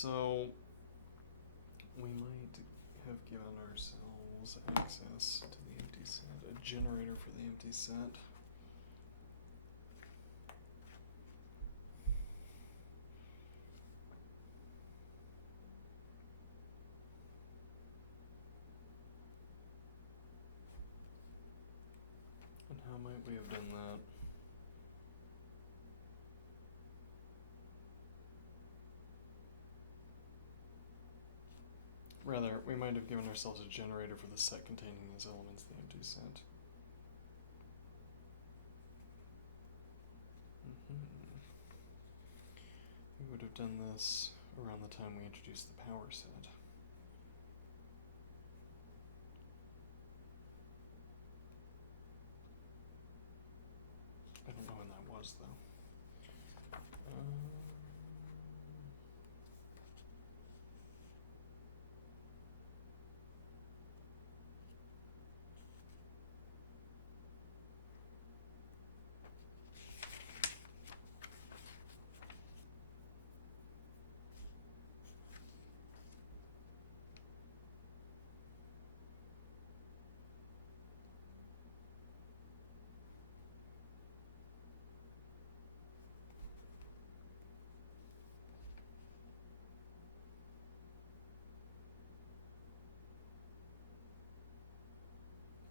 So we might have given ourselves access to the empty set, a generator for the empty set. And how might we have done that? Rather, we might have given ourselves a generator for the set containing these elements, the empty set. We would have done this around the time we introduced the power set. I don't know when that was, though.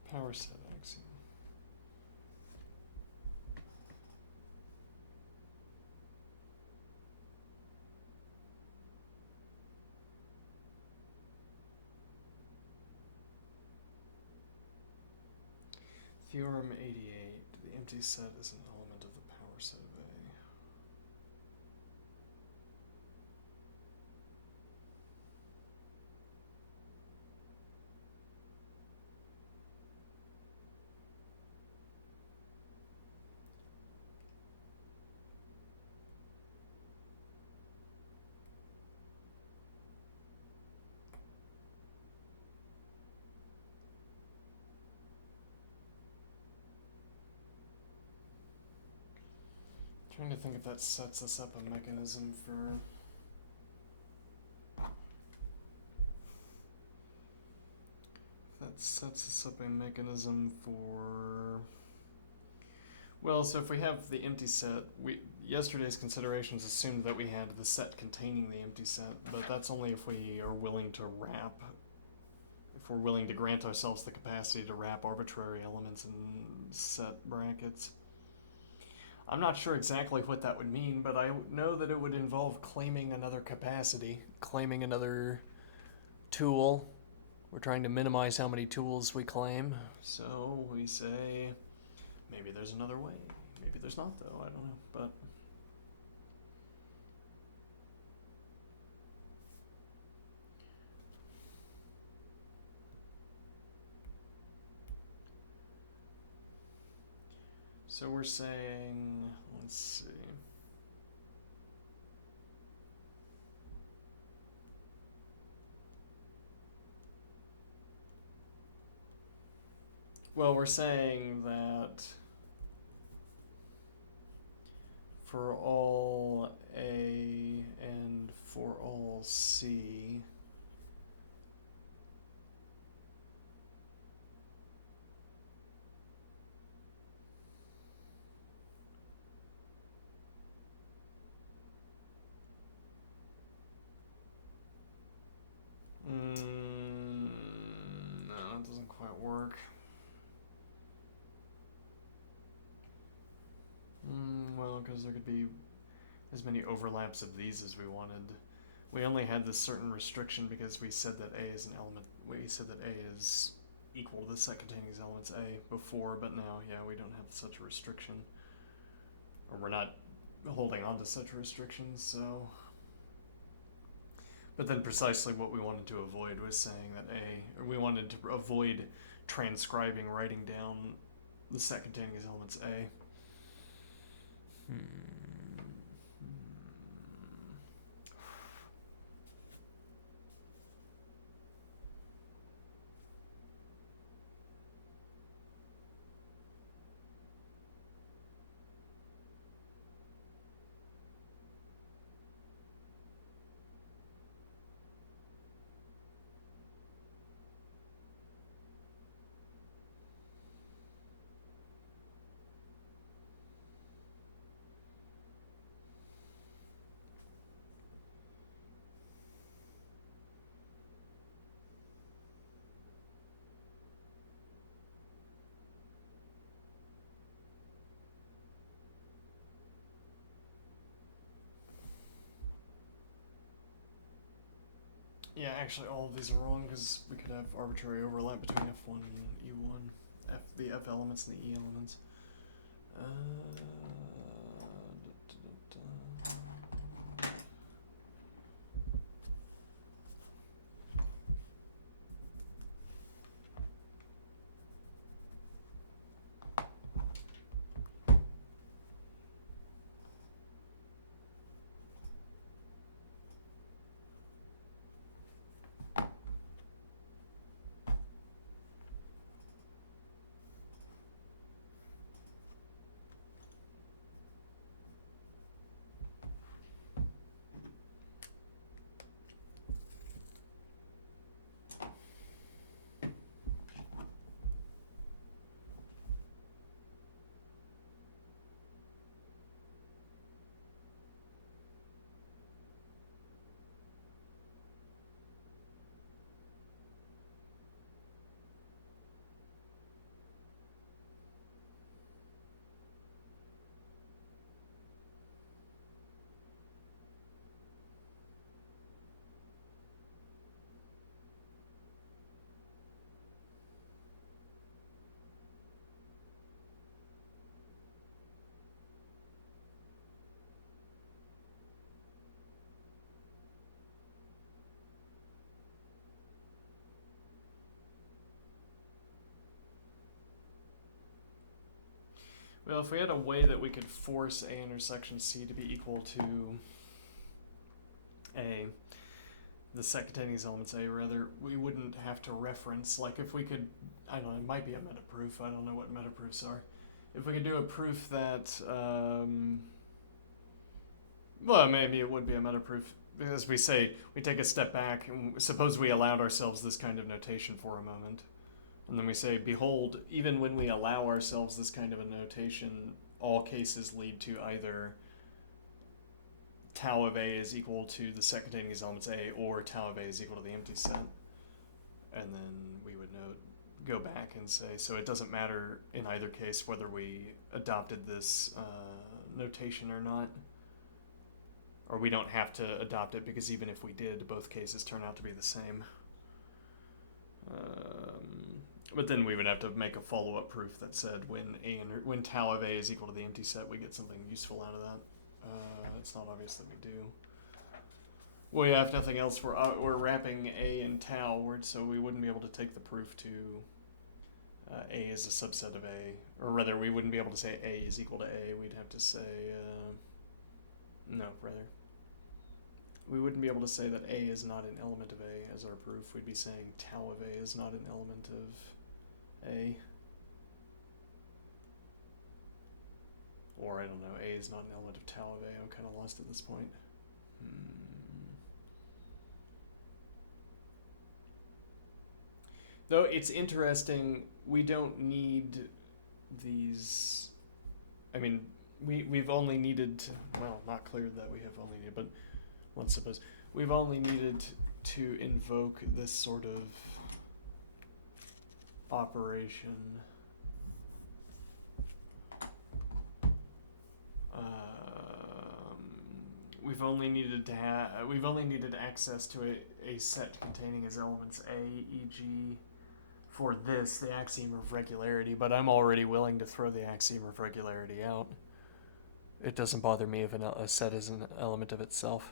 Power set axiom. Theorem 88. The empty set is an element of the power set of A. Trying to think if that sets us up a mechanism for well, so if we have the empty set, yesterday's considerations assumed that we had the set containing the empty set, but that's only if we are willing to wrap, if we're willing to grant ourselves the capacity to wrap arbitrary elements in set brackets. I'm not sure exactly what that would mean, but I know that it would involve claiming another capacity, claiming another tool. We're trying to minimize how many tools we claim, so we say maybe there's another way. Maybe there's not, though. I don't know, but so we're saying, let's see. Well, we're saying that for all A and for all C, no, it doesn't quite work. Well, because there could be as many overlaps of these as we wanted. We only had this certain restriction because we said that A is an element. We said that A is equal to the set containing these elements A before, but now, yeah, we don't have such a restriction. Or we're not holding on to such restrictions, so. But then precisely what we wanted to avoid was saying that A, or we wanted to avoid transcribing, writing down the set containing these elements A. Yeah, actually, all of these are wrong because we could have arbitrary overlap between F1 and E1, the F elements and the E elements. Well, if we had a way that we could force A intersection C to be equal to A, the set containing these elements A, rather, we wouldn't have to reference, like if we could, I don't know, it might be a meta proof, I don't know what meta proofs are. If we could do a proof that, well, maybe it would be a meta proof. As we say, we take a step back and suppose we allowed ourselves this kind of notation for a moment. And then we say, behold, even when we allow ourselves this kind of a notation, all cases lead to either tau of A is equal to the set containing these elements A, or tau of A is equal to the empty set. And then we would go back and say, so it doesn't matter in either case whether we adopted this notation or not. Or we don't have to adopt it because even if we did, both cases turn out to be the same. But then we would have to make a follow-up proof that said when tau of A is equal to the empty set, we get something useful out of that. It's not obvious that we do. Well, yeah, if nothing else, we're wrapping A in tau, so we wouldn't be able to take the proof to A is a subset of A. Or rather, we wouldn't be able to say A is equal to A. We'd have to say... we wouldn't be able to say that A is not an element of A as our proof. We'd be saying tau of A is not an element of A. Or, I don't know, A is not an element of tau of A. I'm kind of lost at this point. Though it's interesting, we don't need these... I mean, we've only needed to... Well, not clear that we have only needed, but let's suppose we've only needed to invoke this sort of operation we've only needed access to a set containing as elements A, e.g. for this, the axiom of regularity, but I'm already willing to throw the axiom of regularity out. It doesn't bother me if a set is an element of itself.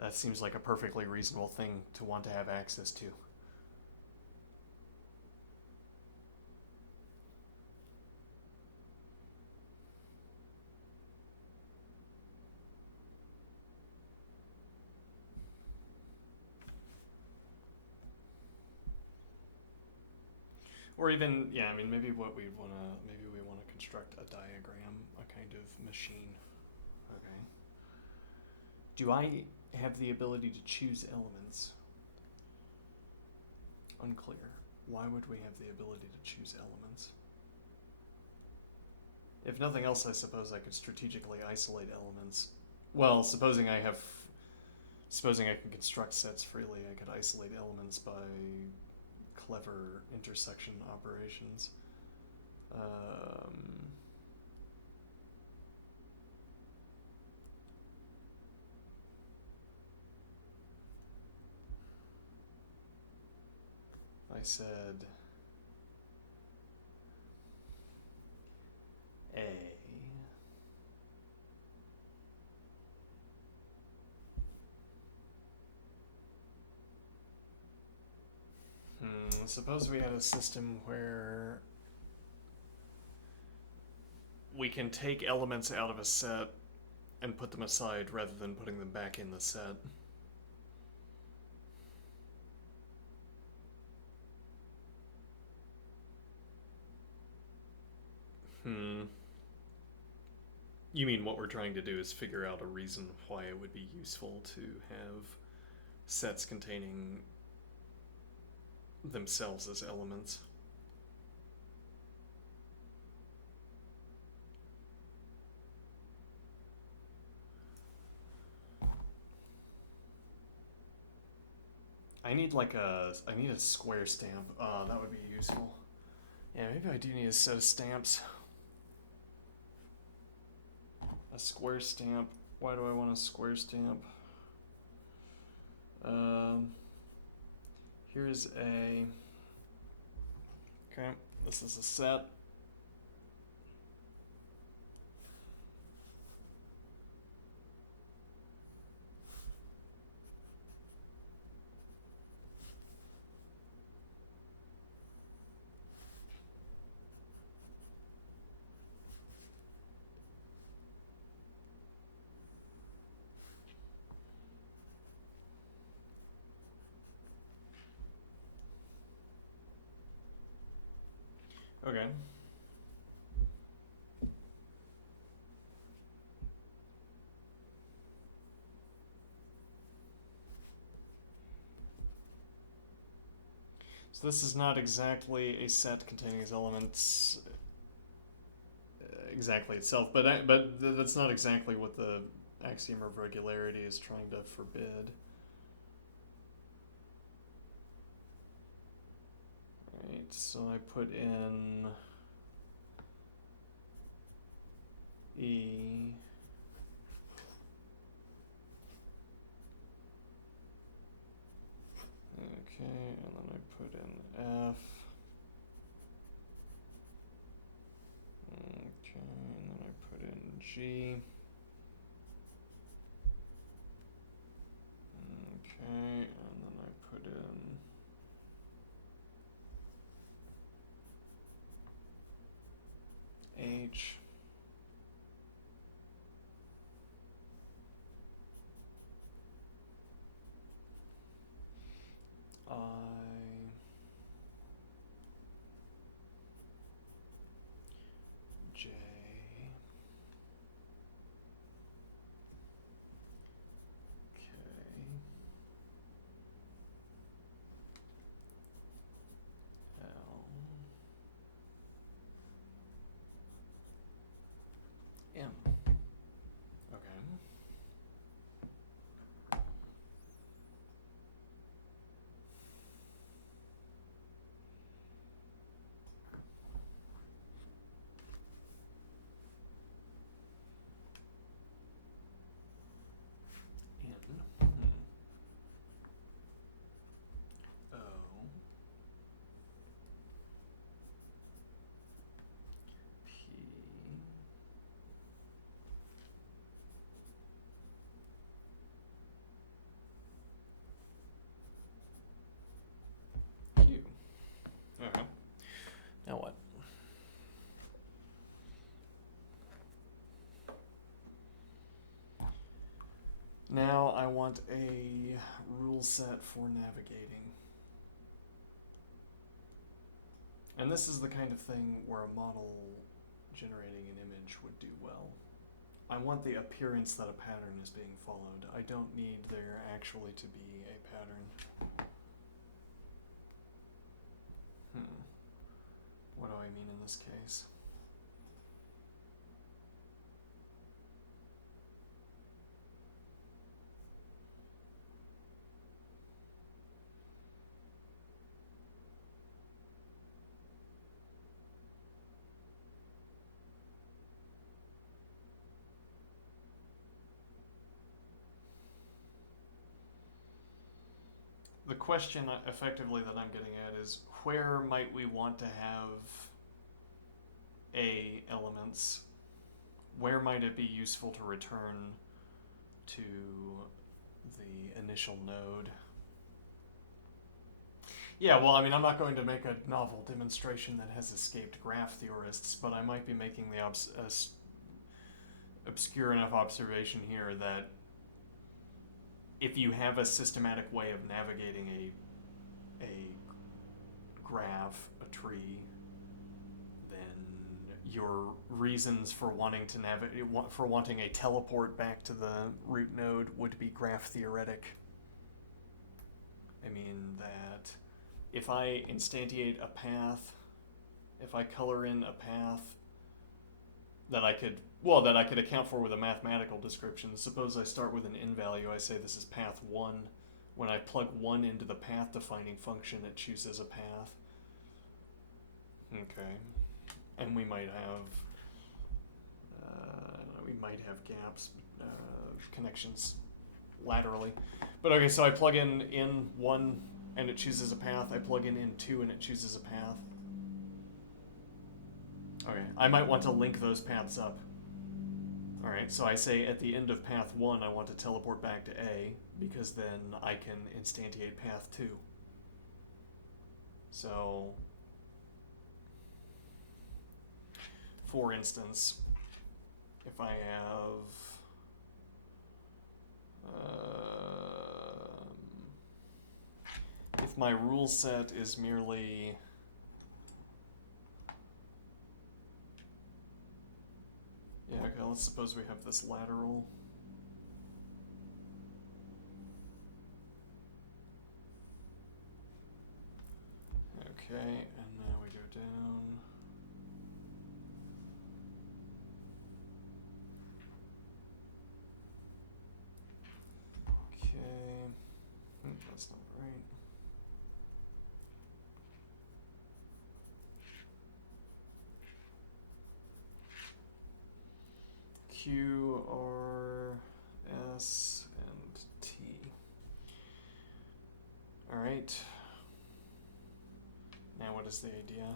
That seems like a perfectly reasonable thing to want to have access to. Or even, yeah, I mean, maybe we want to construct a diagram, a kind of machine. Okay. Do I have the ability to choose elements? Unclear. Why would we have the ability to choose elements? If nothing else, I suppose I could strategically isolate elements. Well, supposing I can construct sets freely, I could isolate elements by clever intersection operations. I said A. Suppose we had a system where we can take elements out of a set and put them aside rather than putting them back in the set. You mean what we're trying to do is figure out a reason why it would be useful to have sets containing themselves as elements? I need a square stamp. That would be useful. Yeah, maybe I do need a set of stamps. A square stamp. Why do I want a square stamp? Here's a... Okay, this is a set. Okay. So this is not exactly a set containing its elements exactly itself, but that's not exactly what the axiom of regularity is trying to forbid. Right, so I put in E. Okay, and then I put in F. Okay, and then I put in G. Okay, and then I put in H. I. J. K. L. M. Okay. N. O. P. Q. Okay. Now what? Now I want a rule set for navigating. And this is the kind of thing where a model generating an image would do well. I want the appearance that a pattern is being followed. I don't need there actually to be a pattern. What do I mean in this case? the question effectively that I'm getting at is where might we want to have A elements? Where might it be useful to return to the initial node? Yeah, well, I mean, I'm not going to make a novel demonstration that has escaped graph theorists, but I might be making the obscure enough observation here that if you have a systematic way of navigating a graph, a tree, then your reasons for wanting to wanting a teleport back to the root node would be graph theoretic. I mean that if I instantiate a path, if I color in a path that I could account for with a mathematical description. Suppose I start with an in value, I say this is path 1. When I plug 1 into the path defining function, it chooses a path. Okay. And we might have gaps, connections laterally. But okay, so I plug in 1 and it chooses a path. I plug in 2 and it chooses a path. Okay, I might want to link those paths up. Alright, so I say at the end of path 1 I want to teleport back to A, because then I can instantiate path 2. So, for instance, if I have if my rule set is merely okay, let's suppose we have this lateral. Okay, and now we go down. Okay, that's not right. Q, R, S, and T. Alright. Now what is the idea?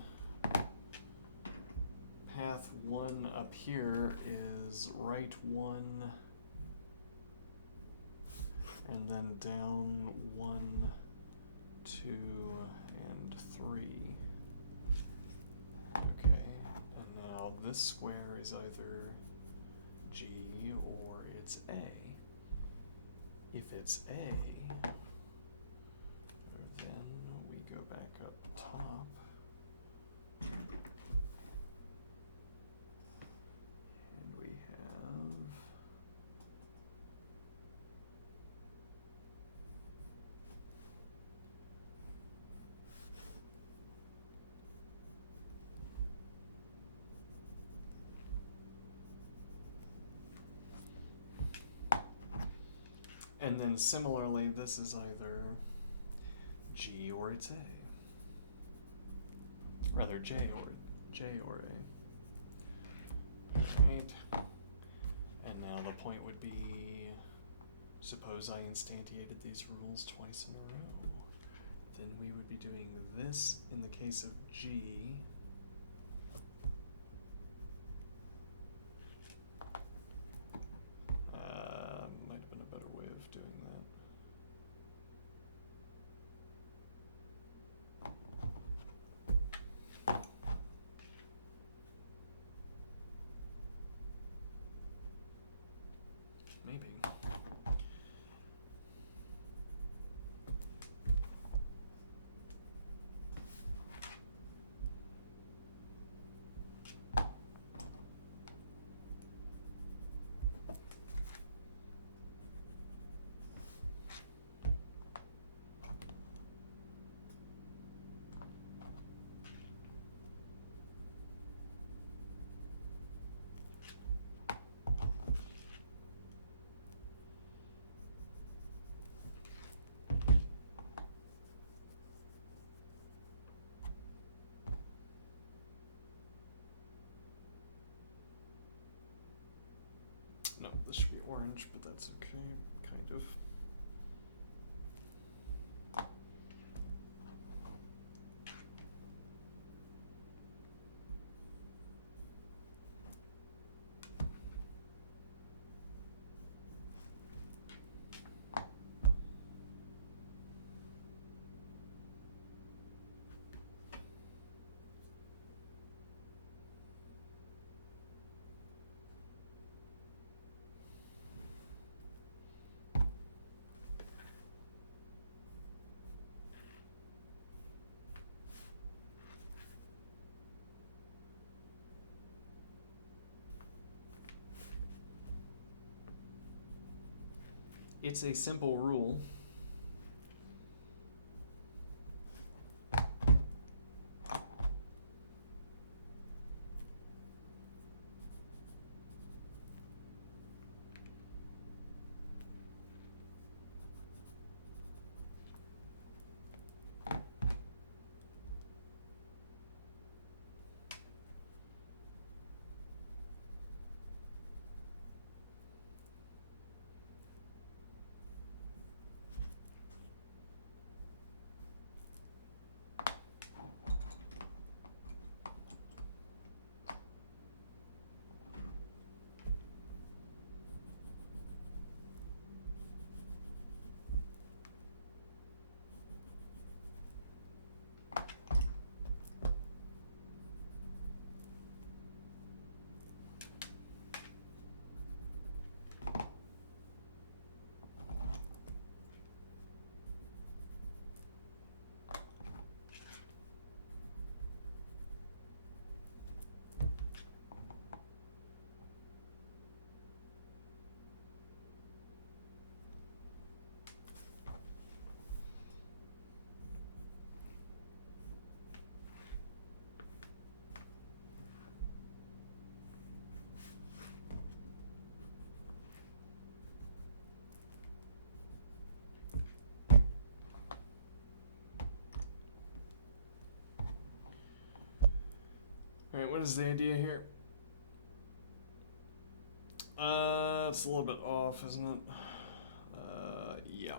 Path 1 up here is right 1, and then down 1, 2, and 3. Okay, and now this square is either G or it's A. If it's A, then we go back up top. And we have and then similarly, this is either G or it's A. Rather J or A. Alright. And now the point would be, suppose I instantiated these rules twice in a row. Then we would be doing this in the case of G. Might have been a better way of doing that. Maybe. No, this should be orange, but that's okay, kind of. It's a simple rule. Alright, what is the idea here? It's a little bit off, isn't it? Yeah.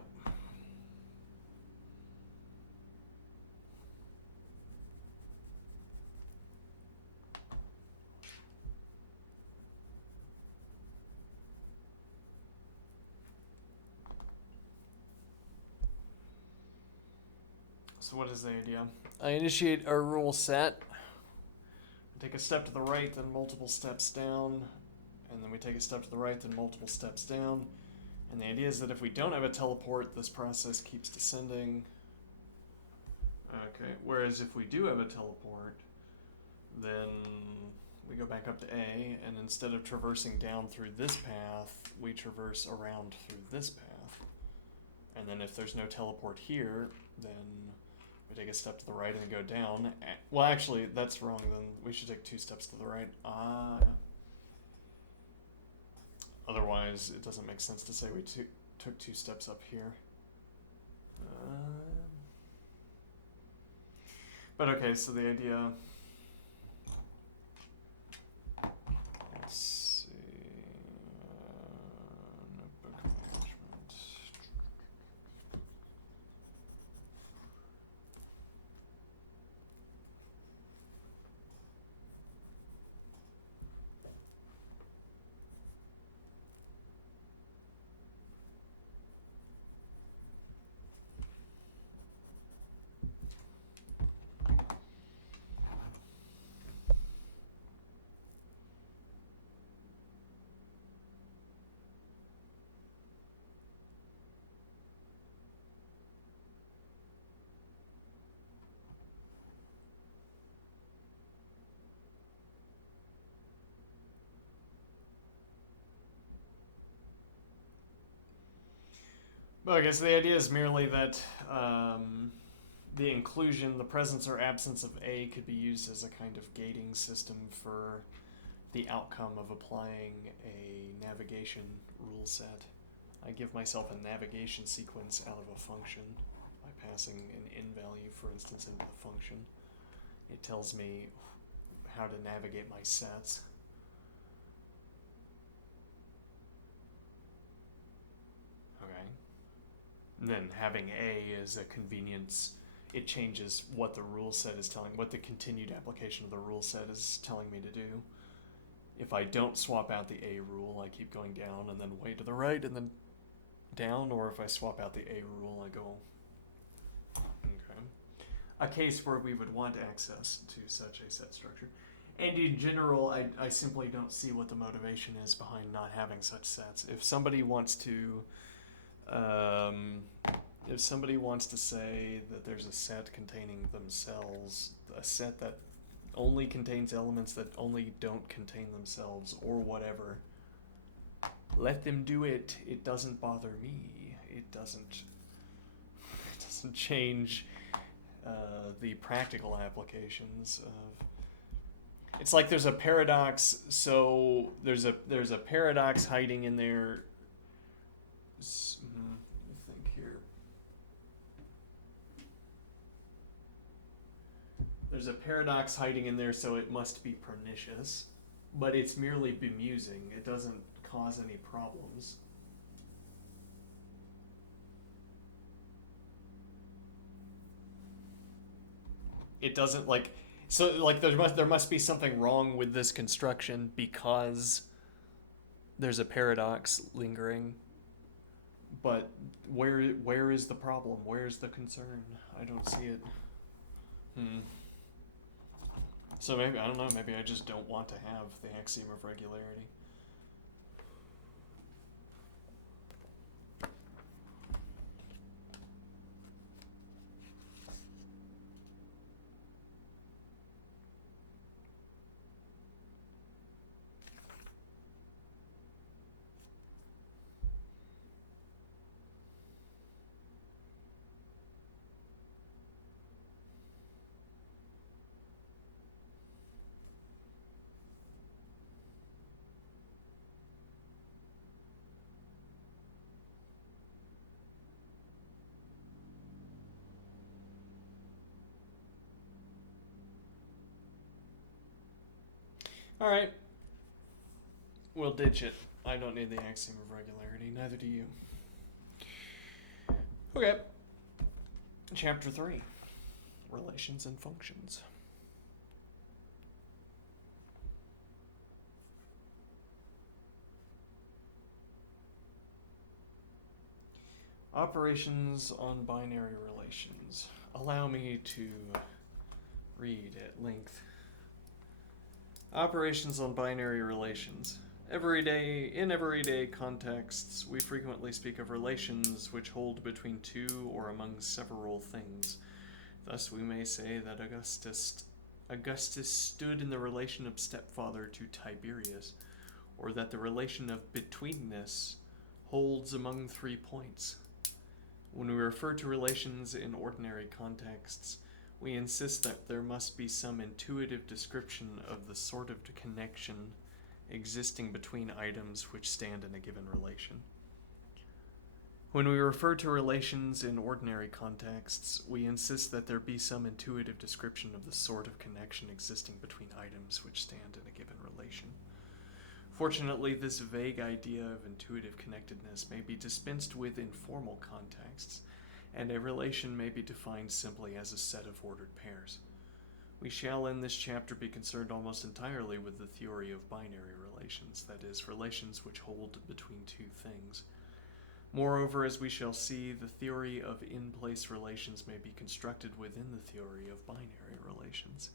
So what is the idea? I initiate our rule set. Take a step to the right, then multiple steps down, and then we take a step to the right, then multiple steps down. And the idea is that if we don't have a teleport, this process keeps descending. Okay, whereas if we do have a teleport, then we go back up to A, and instead of traversing down through this path, we traverse around through this path. And then if there's no teleport here, then we take a step to the right and go down. Well, actually, that's wrong. Then we should take 2 steps to the right. Otherwise, it doesn't make sense to say we took 2 steps up here. But okay, so the idea... Let's see... notebook management... Well, I guess the idea is merely that the inclusion, the presence or absence of A could be used as a kind of gating system for the outcome of applying a navigation rule set. I give myself a navigation sequence out of a function by passing an in value, for instance, into the function. It tells me how to navigate my sets. Then having A as a convenience, it changes what the rule set is telling, what the continued application of the rule set is telling me to do. If I don't swap out the A rule, I keep going down and then way to the right and then down, or if I swap out the A rule, I go... Okay. A case where we would want access to such a set structure. And in general, I simply don't see what the motivation is behind not having such sets. If somebody wants to... if somebody wants to say that there's a set containing themselves, a set that only contains elements that only don't contain themselves, or whatever, let them do it. It doesn't bother me. It doesn't change the practical applications of. It's like there's a paradox. So there's a paradox hiding in there. Let me think here. There's a paradox hiding in there, so it must be pernicious, but it's merely bemusing. It doesn't cause any problems. It doesn't there must be something wrong with this construction because there's a paradox lingering. But where is the problem? Where's the concern? I don't see it. So maybe, I don't know, maybe I just don't want to have the axiom of regularity. All right. We'll ditch it. I don't need the axiom of regularity. Neither do you. Okay. Chapter 3. Relations and functions. Operations on binary relations. Allow me to read at length. Operations on binary relations. In everyday contexts, we frequently speak of relations which hold between two or among several things. Thus, we may say that Augustus stood in the relation of stepfather to Tiberius, or that the relation of betweenness holds among 3 points. When we refer to relations in ordinary contexts, we insist that there must be some intuitive description of the sort of connection existing between items which stand in a given relation. When we refer to relations in ordinary contexts, we insist that there be some intuitive description of the sort of connection existing between items which stand in a given relation. Fortunately, this vague idea of intuitive connectedness may be dispensed with in formal contexts, and a relation may be defined simply as a set of ordered pairs. We shall in this chapter be concerned almost entirely with the theory of binary relations, that is, relations which hold between two things. Moreover, as we shall see, the theory of in-place relations may be constructed within the theory of binary relations.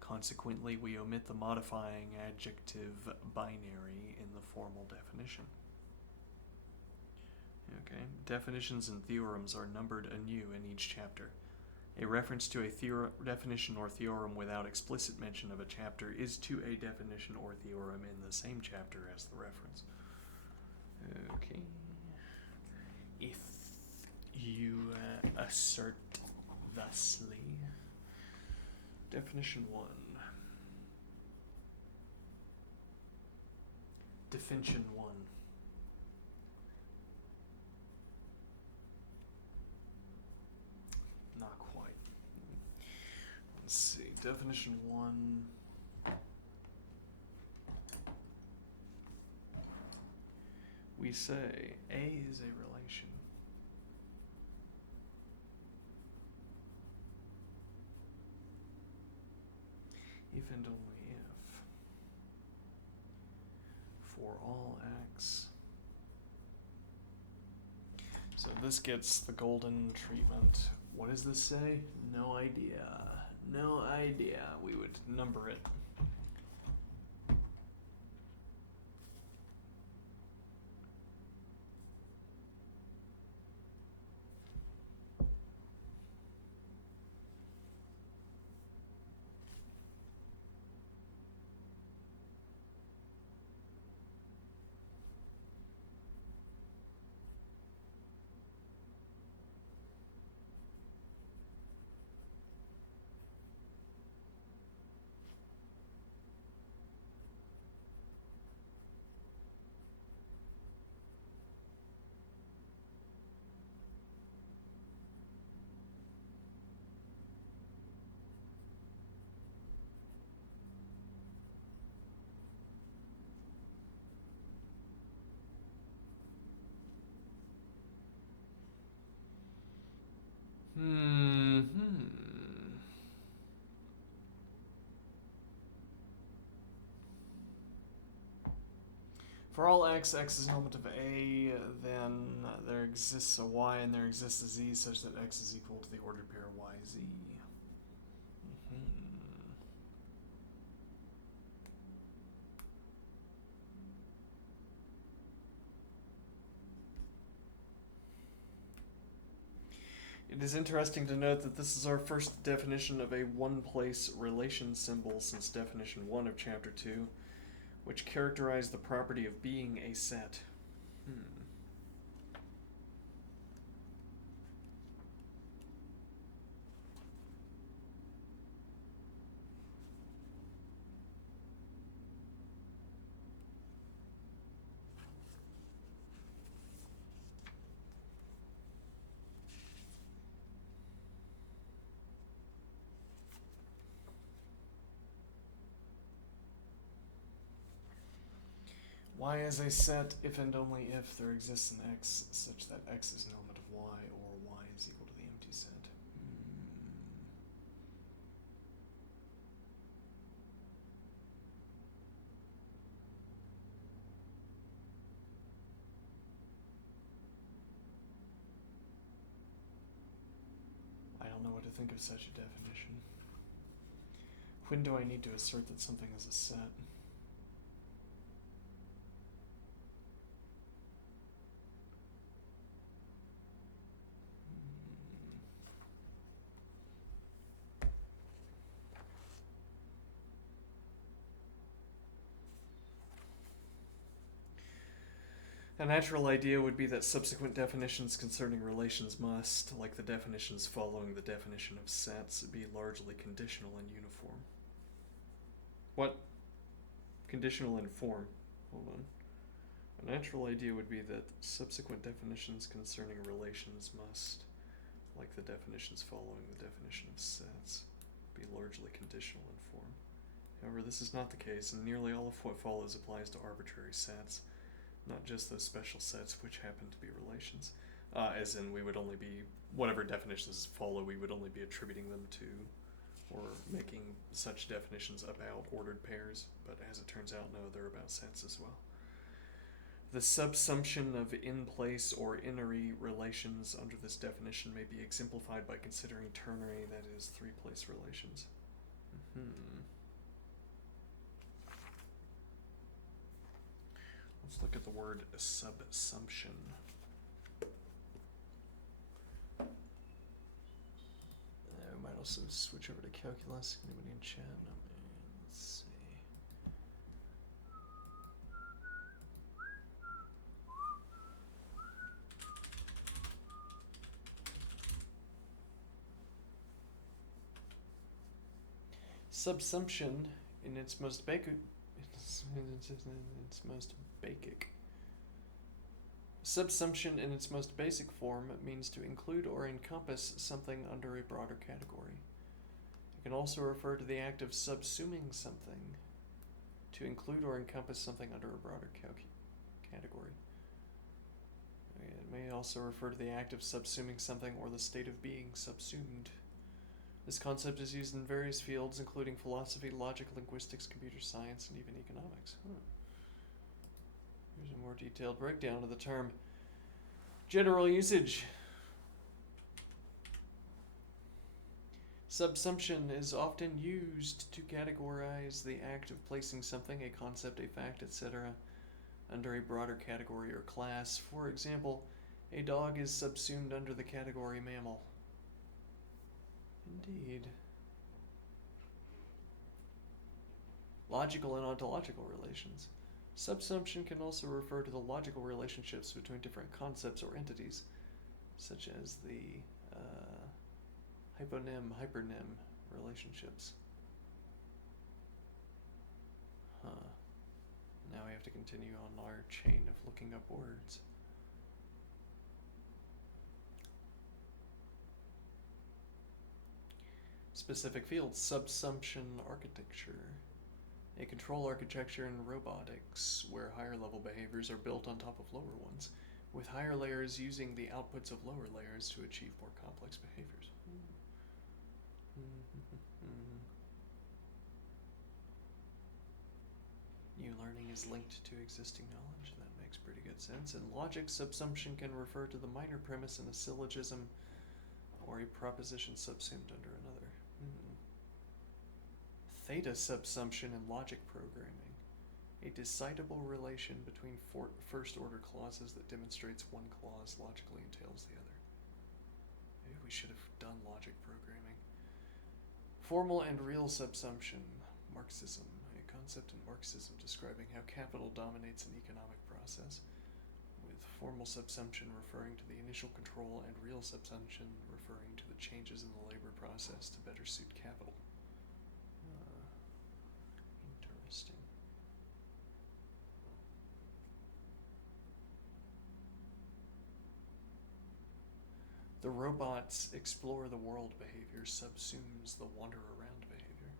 Consequently, we omit the modifying adjective binary in the formal definition. Okay, definitions and theorems are numbered anew in each chapter. A reference to a definition or theorem without explicit mention of a chapter is to a definition or theorem in the same chapter as the reference. Okay. If you assert thusly. Definition 1. Definition 1. Not quite. Let's see. Definition 1. We say A is a relation. If and only if, for all x. So this gets the golden treatment. What does this say? No idea. No idea. We would number it. For all x, x is an element of A, then there exists a y and there exists a z such that x is equal to the ordered pair yz. It is interesting to note that this is our first definition of a one-place relation symbol since definition 1 of chapter 2, which characterized the property of being a set. Y is a set if and only if there exists an x such that x is an element of y or y is equal to the empty set. I don't know what to think of such a definition. When do I need to assert that something is a set? A natural idea would be that subsequent definitions concerning relations must, like the definitions following the definition of sets, be largely conditional and uniform. What? Conditional in form. Hold on. A natural idea would be that subsequent definitions concerning relations must, like the definitions following the definition of sets, be largely conditional in form. However, this is not the case, and nearly all of what follows applies to arbitrary sets, not just those special sets which happen to be relations. As in, we would only be, whatever definitions follow, we would only be attributing them to, or making such definitions about ordered pairs, but as it turns out, no, they're about sets as well. The subsumption of in-place or innery relations under this definition may be exemplified by considering ternary, that is, three-place relations. Let's look at the word subsumption. We might also switch over to calculus. Anybody in chat? No, let's see. Subsumption in its most basic Subsumption in its most basic form means to include or encompass something under a broader category. It can also refer to the act of subsuming something, to include or encompass something under a broader category. It may also refer to the act of subsuming something or the state of being subsumed. This concept is used in various fields, including philosophy, logic, linguistics, computer science, and even economics. Here's a more detailed breakdown of the term. General usage. Subsumption is often used to categorize the act of placing something, a concept, a fact, etc., under a broader category or class. For example, a dog is subsumed under the category mammal. Indeed. Logical and ontological relations. Subsumption can also refer to the logical relationships between different concepts or entities, such as the hyponym-hypernym relationships. Now we have to continue on our chain of looking up words. Specific fields. Subsumption architecture. A control architecture in robotics, where higher level behaviors are built on top of lower ones, with higher layers using the outputs of lower layers to achieve more complex behaviors. New learning meaning is linked to existing knowledge. That makes pretty good sense. And logic subsumption can refer to the minor premise in a syllogism or a proposition subsumed under another. Theta subsumption in logic programming. A decidable relation between first-order clauses that demonstrates one clause logically entails the other. Maybe we should have done logic programming. Formal and real subsumption. Marxism. A concept in Marxism describing how capital dominates an economic process, with formal subsumption referring to the initial control and real subsumption referring to the changes in the labor process to better suit capital. Interesting. The robots explore the world behavior subsumes the wander around behavior.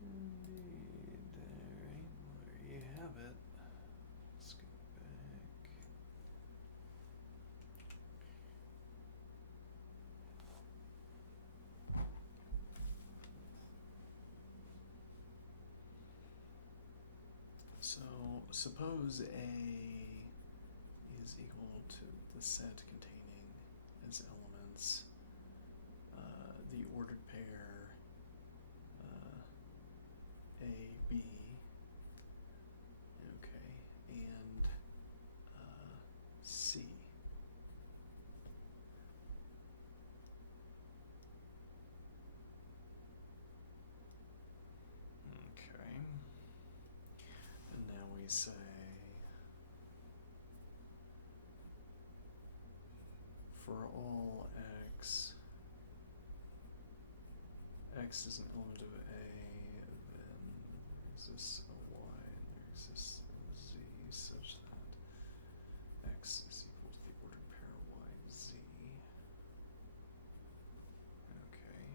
Indeed. Alright, there you have it. Let's go back. So suppose A is equal to the set containing as elements the ordered pair A, B, okay, and C. Okay. And now we say for all x is an element of A, then there exists a y and there exists a z such that x is equal to the ordered pair y, z. Okay.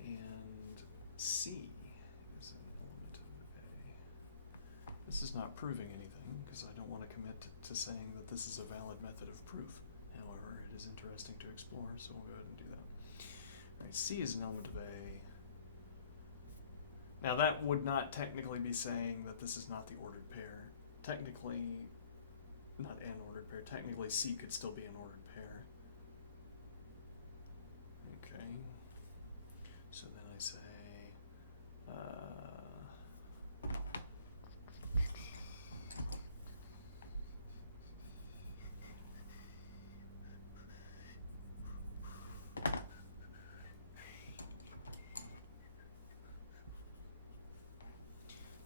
And C is an element of A. This is not proving anything, because I don't want to commit to saying that this is a valid method of proof. However, it is interesting to explore, so we'll go ahead and do that. All right, C is an element of A. Now that would not technically be saying that this is not the ordered pair. Technically, not an ordered pair, technically C could still be an ordered pair. Okay. So then I say,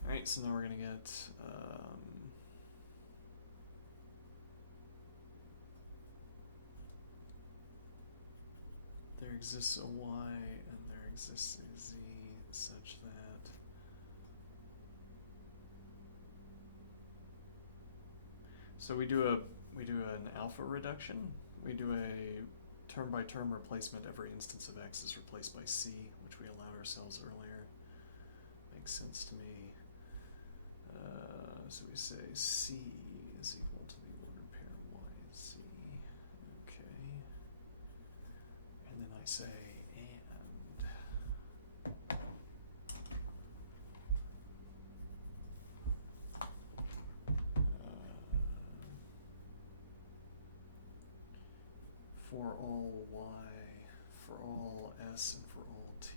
alright, so now we're going to get there exists a y and there exists a z such that so we do an alpha reduction. We do a term by term replacement. Every instance of x is replaced by c, which we allowed ourselves earlier. Makes sense to me. So we say C is equal to the ordered pair YZ. Okay. And then I say and. For all Y, for all S, and for all T.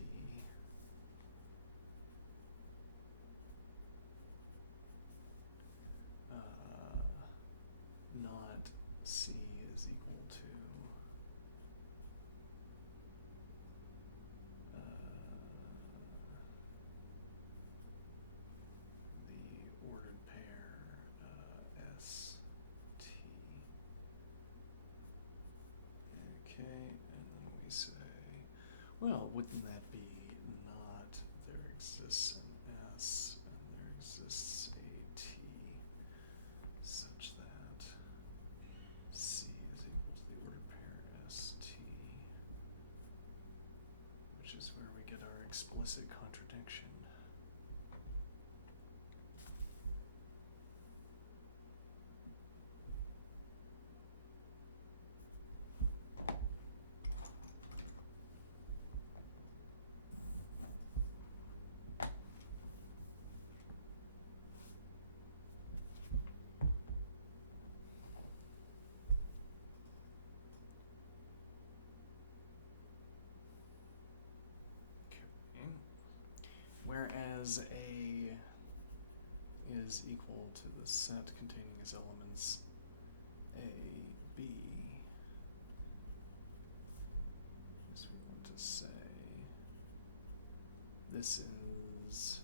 Not C is equal to the ordered pair S, T. Okay, and then we say, well, wouldn't that be not there exists an S and there exists a T such that C is equal to the ordered pair ST, which is where we get our explicit contradiction. as A is equal to the set containing as elements A, B, as we want to say, this is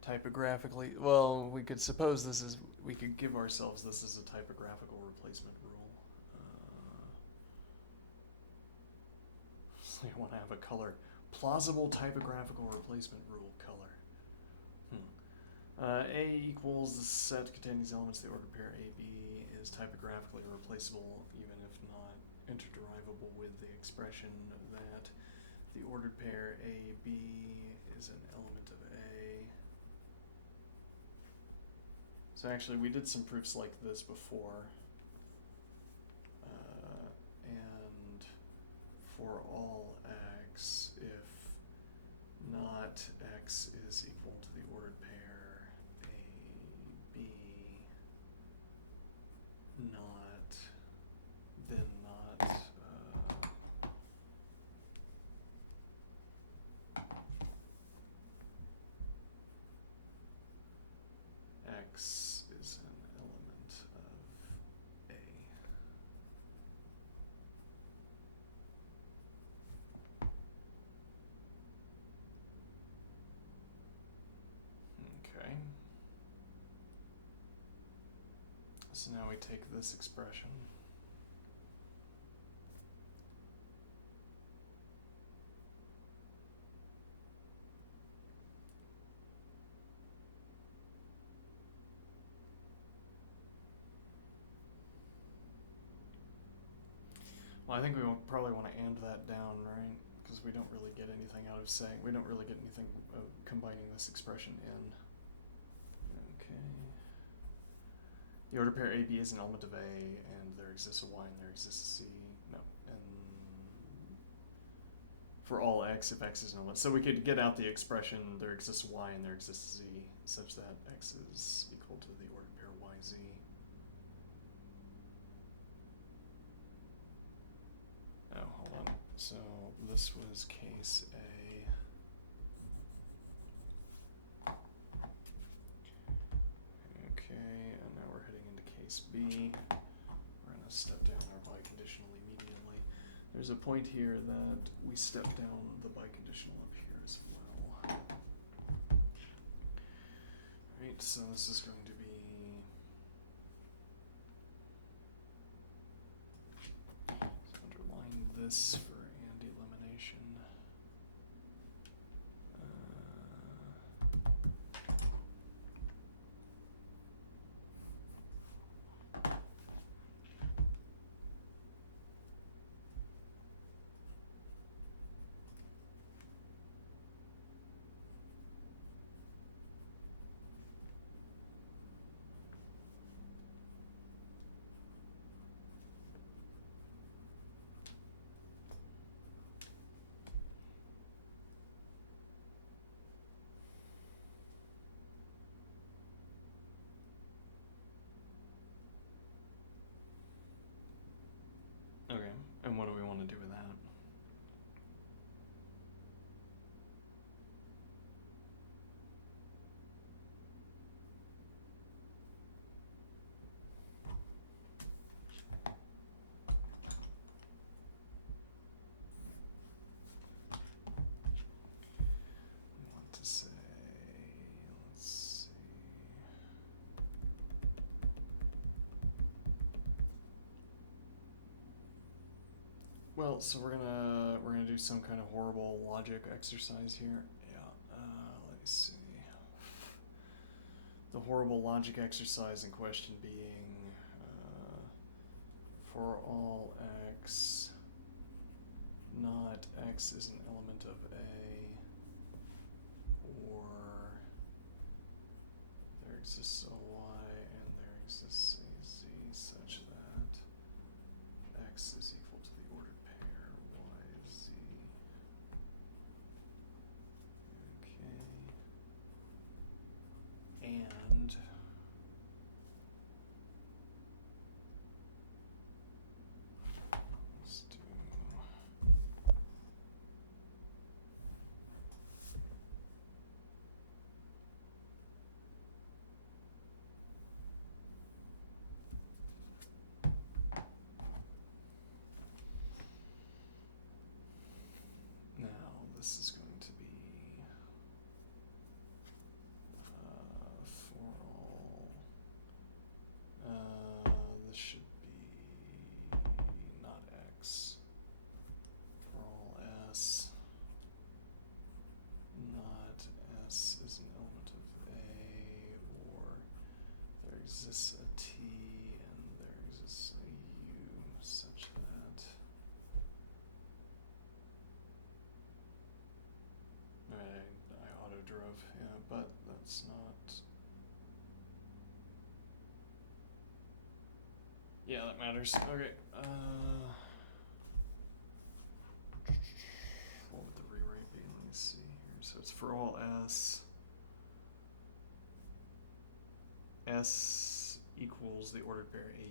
typographically, well, we could suppose this is, we could give ourselves this as a typographical replacement rule. So you want to have a color, plausible typographical replacement rule color. A equals the set containing these elements, the ordered pair AB is typographically replaceable even if not interderivable with the expression that the ordered pair AB is an element of A. So actually we did some proofs like this before. And for all x, if not x is equal to the ordered pair AB, not, then not, x is an element of A. Okay. So now we take this expression. Well, I think we probably want to and that down, right? Because we don't really get anything out of saying, we don't really get anything combining this expression in. Okay. The order pair AB is an element of A, and there exists a Y and there exists a C. No, and for all x, if x is an element. So we could get out the expression, there exists a Y and there exists a Z, such that x is equal to the ordered pair YZ. Oh, hold on. So this was case A. Okay, and now we're heading into case B. We're going to step down our biconditional immediately. There's a point here that we step down the biconditional up here as well. Right, so this is going to be underline this for and elimination. Okay, and what do we want to do with that? We want to say, let's see. Well, so we're gonna do some kind of horrible logic exercise here. Yeah. Let me see. The horrible logic exercise in question being for all x, not x is an element of A, or there exists a Y and there exists a Z such that x is equal to the ordered pair YZ. Okay. And let's do it's not. Yeah, that matters. Okay. What would the rewrite be? Let me see here. So it's for all S. S equals the ordered pair AB,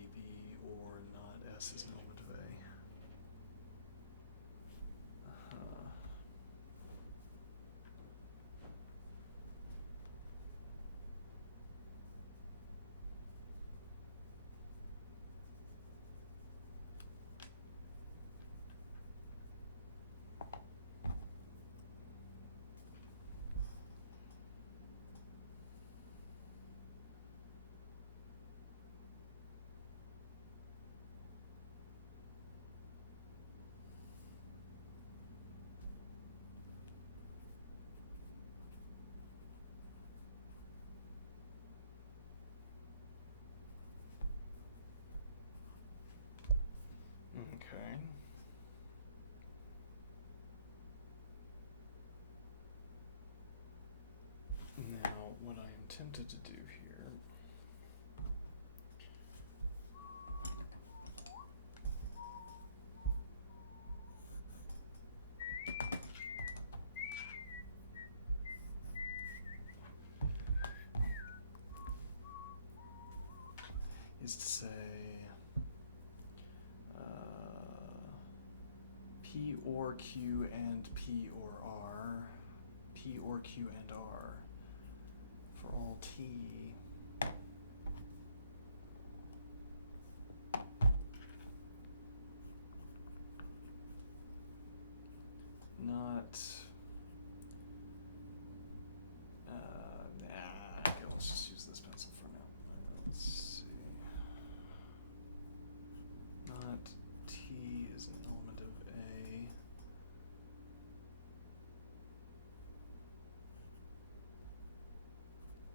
or not S is an element of A. Okay. Now, what I am tempted to do here is to say P or Q and P or R, P or Q and R for all T. Not, okay, let's just use this pencil for now. Let's see. Not T is an element of A.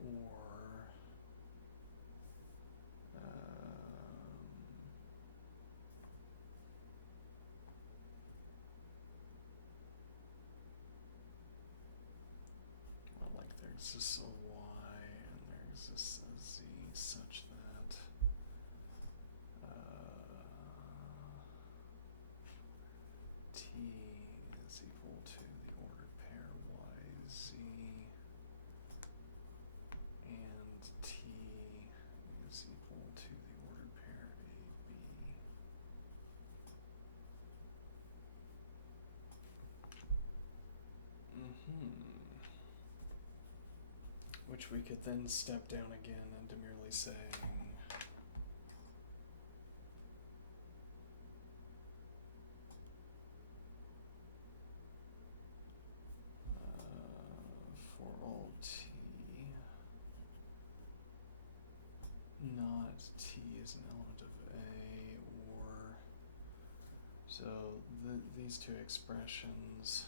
Or, well, like there exists a Y and there exists a Z such that T is equal to the ordered pair YZ and T is equal to the ordered pair AB. Which we could then step down again into merely saying for all T, not T is an element of A, or so these two expressions,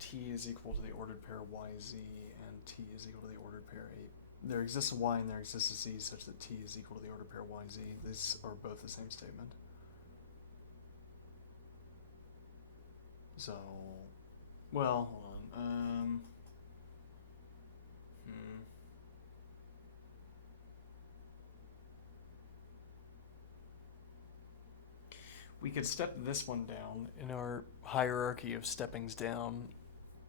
T is equal to the ordered pair YZ and T is equal to the ordered pair A. There exists a Y and there exists a Z such that T is equal to the ordered pair YZ. These are both the same statement. So, well, hold on. We could step this one down in our hierarchy of steppings down.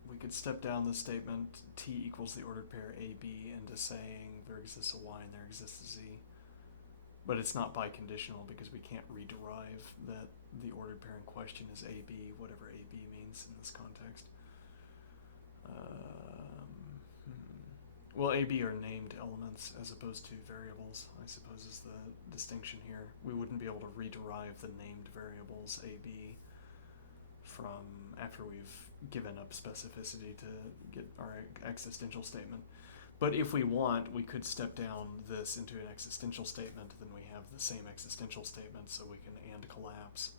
We could step down the statement T equals the ordered pair AB into saying there exists a Y and there exists a Z. But it's not biconditional because we can't rederive that the ordered pair in question is AB, whatever AB means in this context. Well, AB are named elements as opposed to variables, I suppose is the distinction here. We wouldn't be able to rederive the named variables AB from after we've given up specificity to get our existential statement. But if we want, we could step down this into an existential statement, then we have the same existential statement, so we can and collapse.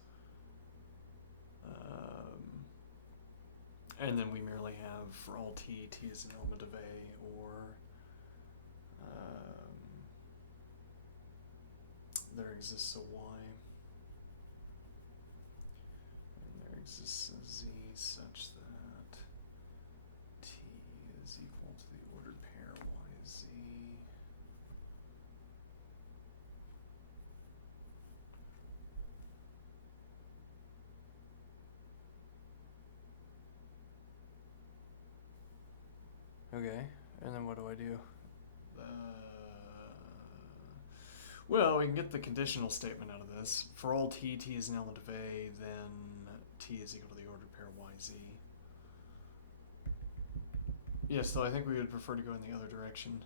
And then we merely have for all T, T is an element of A, or there exists a Y, and there exists a Z such that T to the ordered pair YZ. Okay, and then what do I do? Well, we can get the conditional statement out of this. For all t is an element of A, then t is equal to the ordered pair YZ. Yes, though I think we would prefer to go in the other direction.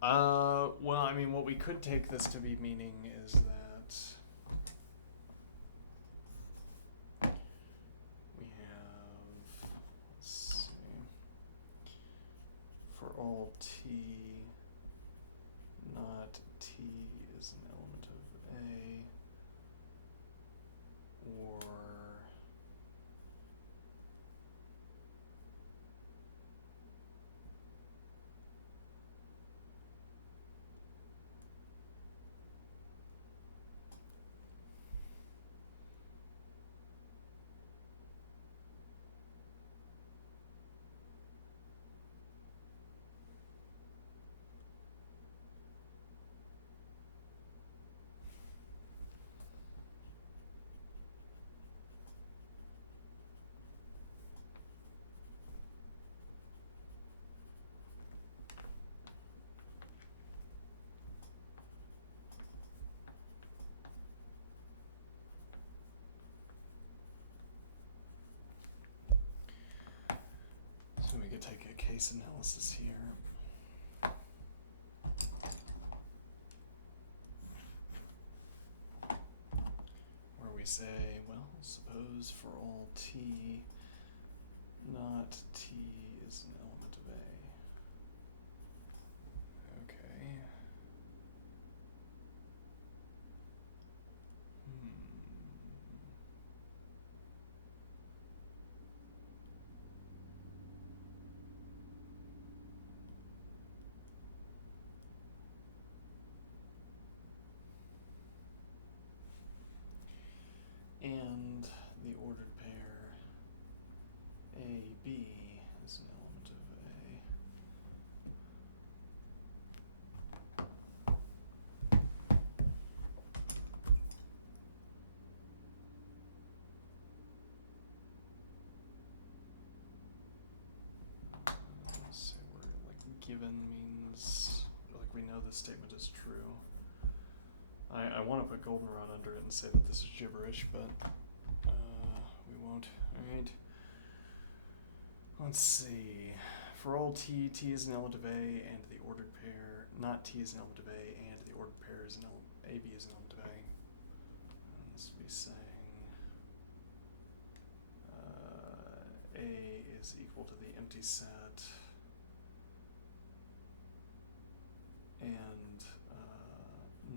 Well, I mean, what we could take this to be meaning is that we have, let's see, for all t, not t is an element of A, or so we could take a case analysis here. Where we say, well, suppose for all t, not t is an element of A. Okay. And the ordered pair AB is an element of A. So we're like given means like we know this statement is true. I want to put goldenrod under it and say that this is gibberish, but we won't. Alright. Let's see. For all t, t is an element of A, and the ordered pair, not t is an element of A, and the ordered pair is an AB is an element of A. And this would be saying A is equal to the empty set, and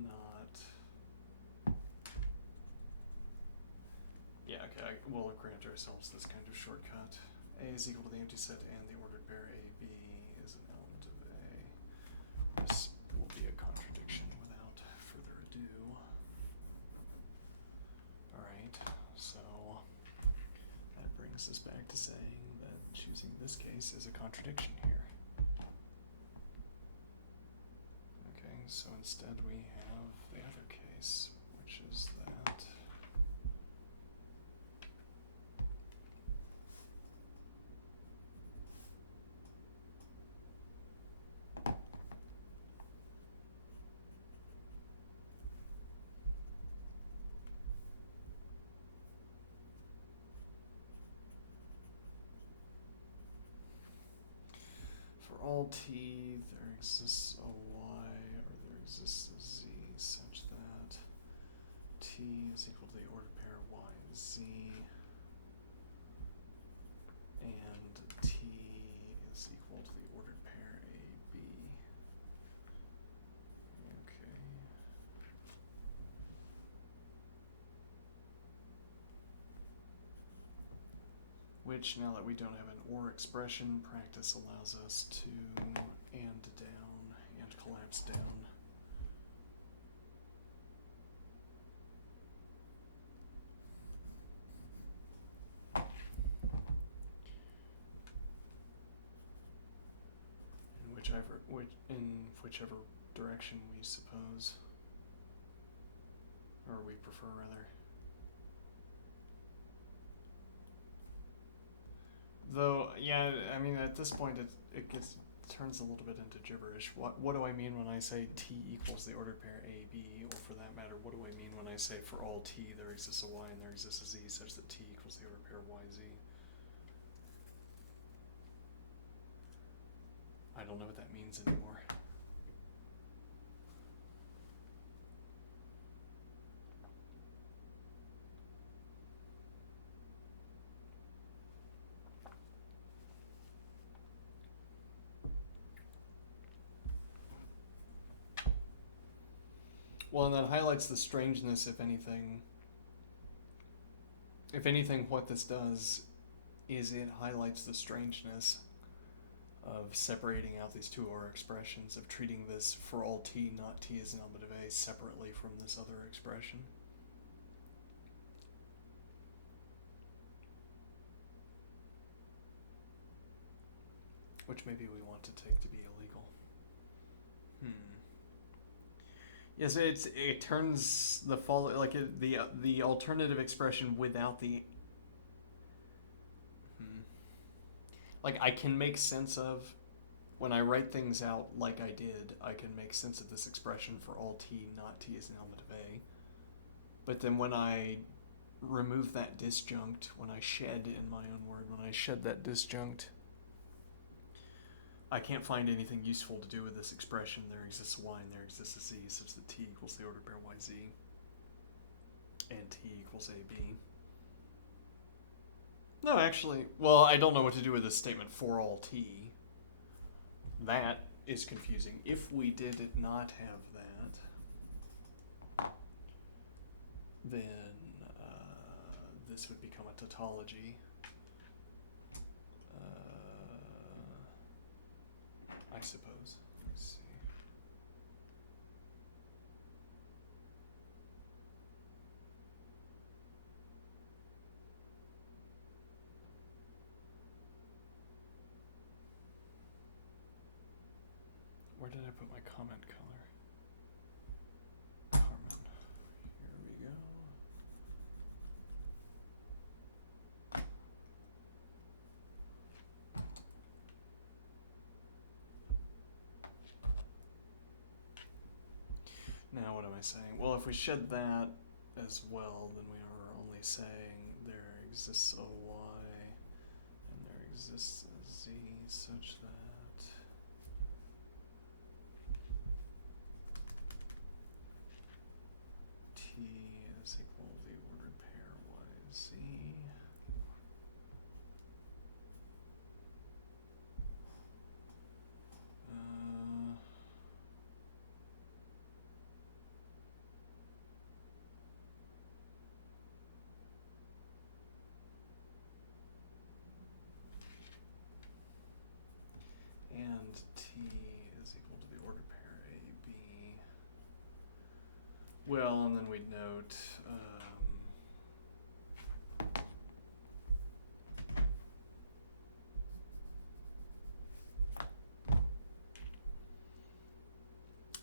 not. Yeah, okay, we'll grant ourselves this kind of shortcut. A is equal to the empty set and the ordered pair AB is an element of A. This will be a contradiction without further ado. Alright, so that brings us back to saying that choosing this case is a contradiction here. Okay, so instead we have the other case, which is that for all t, there exists a y, or there exists a z, such that t is equal to the ordered pair yz, and t is equal to the ordered pair ab. Okay. Which, now that we don't have an or expression, practice allows us to and down and collapse down. whichever direction we suppose, or we prefer rather. Though, yeah, I mean, at this point it turns a little bit into gibberish. What do I mean when I say t equals the ordered pair a, b, or for that matter, what do I mean when I say for all t there exists a y and there exists a z such that t equals the ordered pair y, z? I don't know what that means anymore. Well, and that highlights the strangeness, if anything. If anything, what this does is it highlights the strangeness of separating out these two OR expressions, of treating this for all t, not t as nominative a, separately from this other expression. Which maybe we want to take to be illegal. Yes, it turns the the alternative expression without the like I can make sense of when I write things out like I did. I can make sense of this expression for all t, not t as nominative a. But then when I remove that disjunct, when I shed, in my own word, when I shed that disjunct, I can't find anything useful to do with this expression. There exists a y and there exists a z such that t equals the ordered pair yz and t equals ab. No, actually, well, I don't know what to do with this statement for all t. That is confusing. If we did not have that, then this would become a tautology. I suppose. Let's see. Where did I put my comment color? Carmen. Here we go. Now what am I saying? Well, if we shed that as well, then we are only saying there exists a y and there exists a z such that t is equal to the ordered pair yz. And t is equal to the ordered pair ab. Well, and then we'd note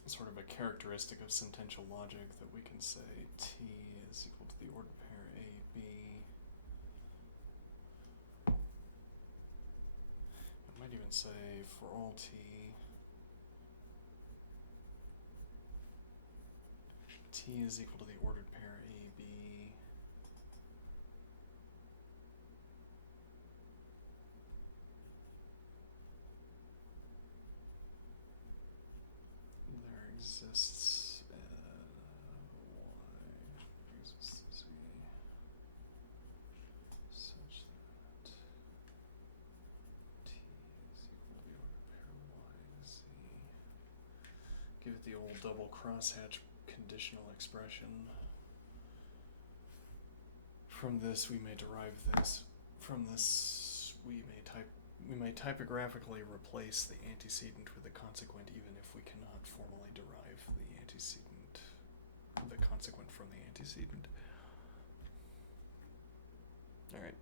sort of a characteristic of sentential logic that we can say t is equal to the ordered pair ab. I might even say for all t, t is equal to the ordered pair ab. There exists y, there exists a z such that t is equal to the ordered pair yz. Give it the old double crosshatch conditional expression. From this we may derive this. From this we may typographically replace the antecedent with the consequent, even if we cannot formally derive the consequent from the antecedent. All right.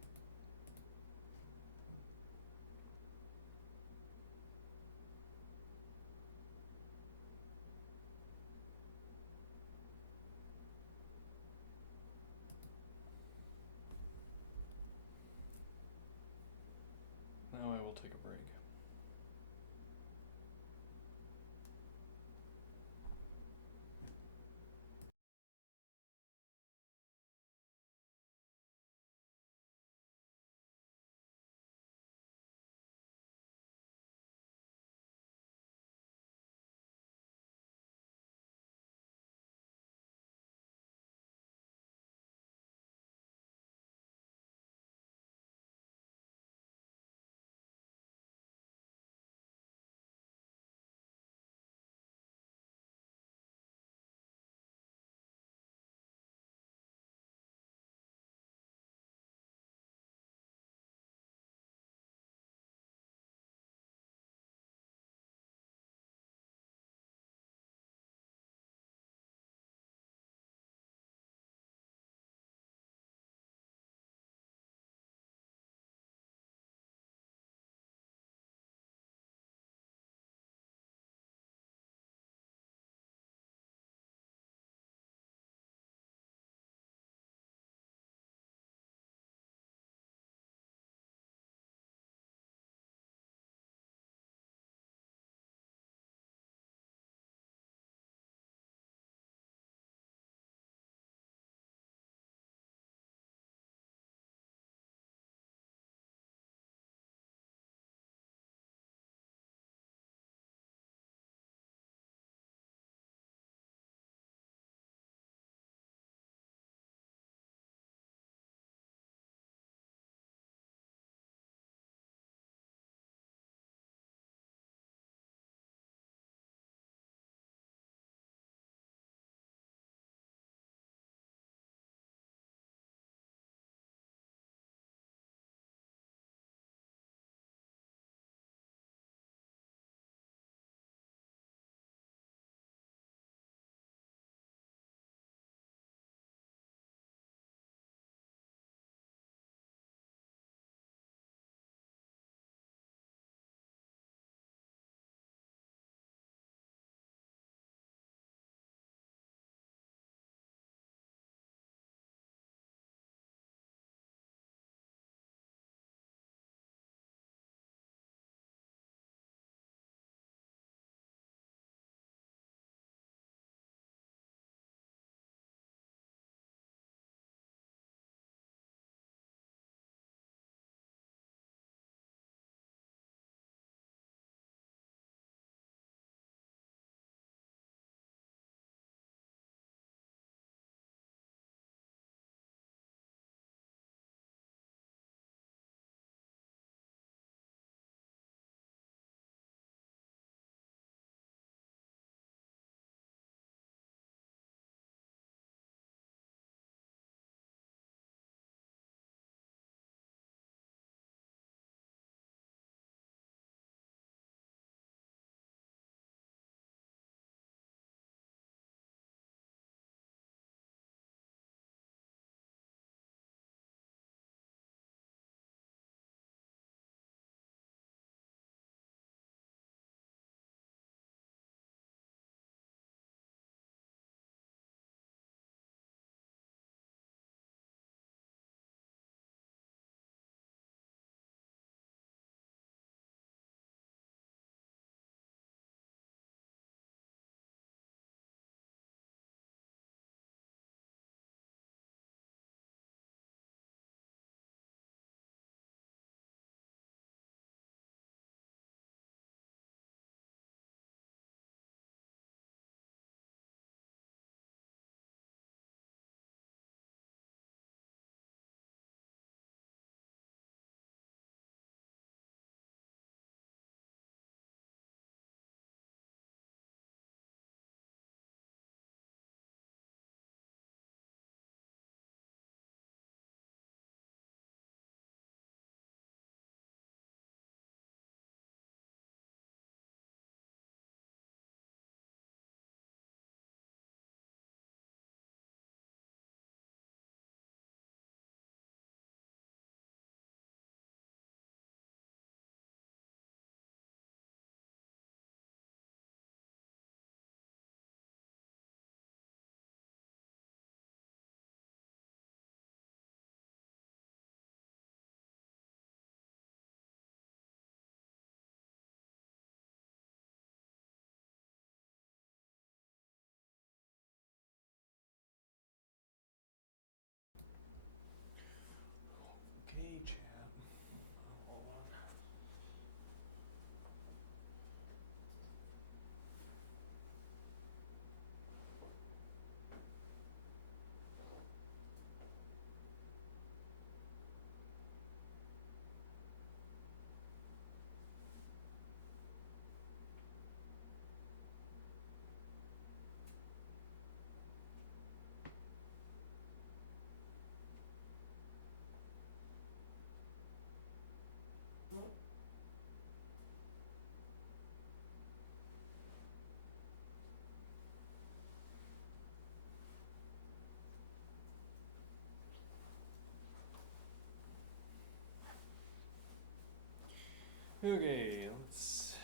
Okay, let's.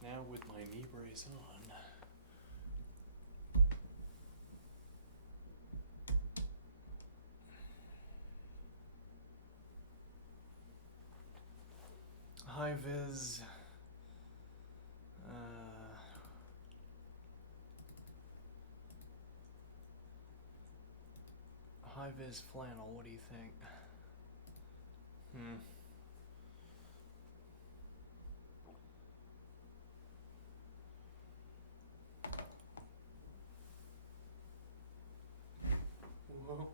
Now with my knee brace on. High vis. High vis flannel. What do you think? Whoa.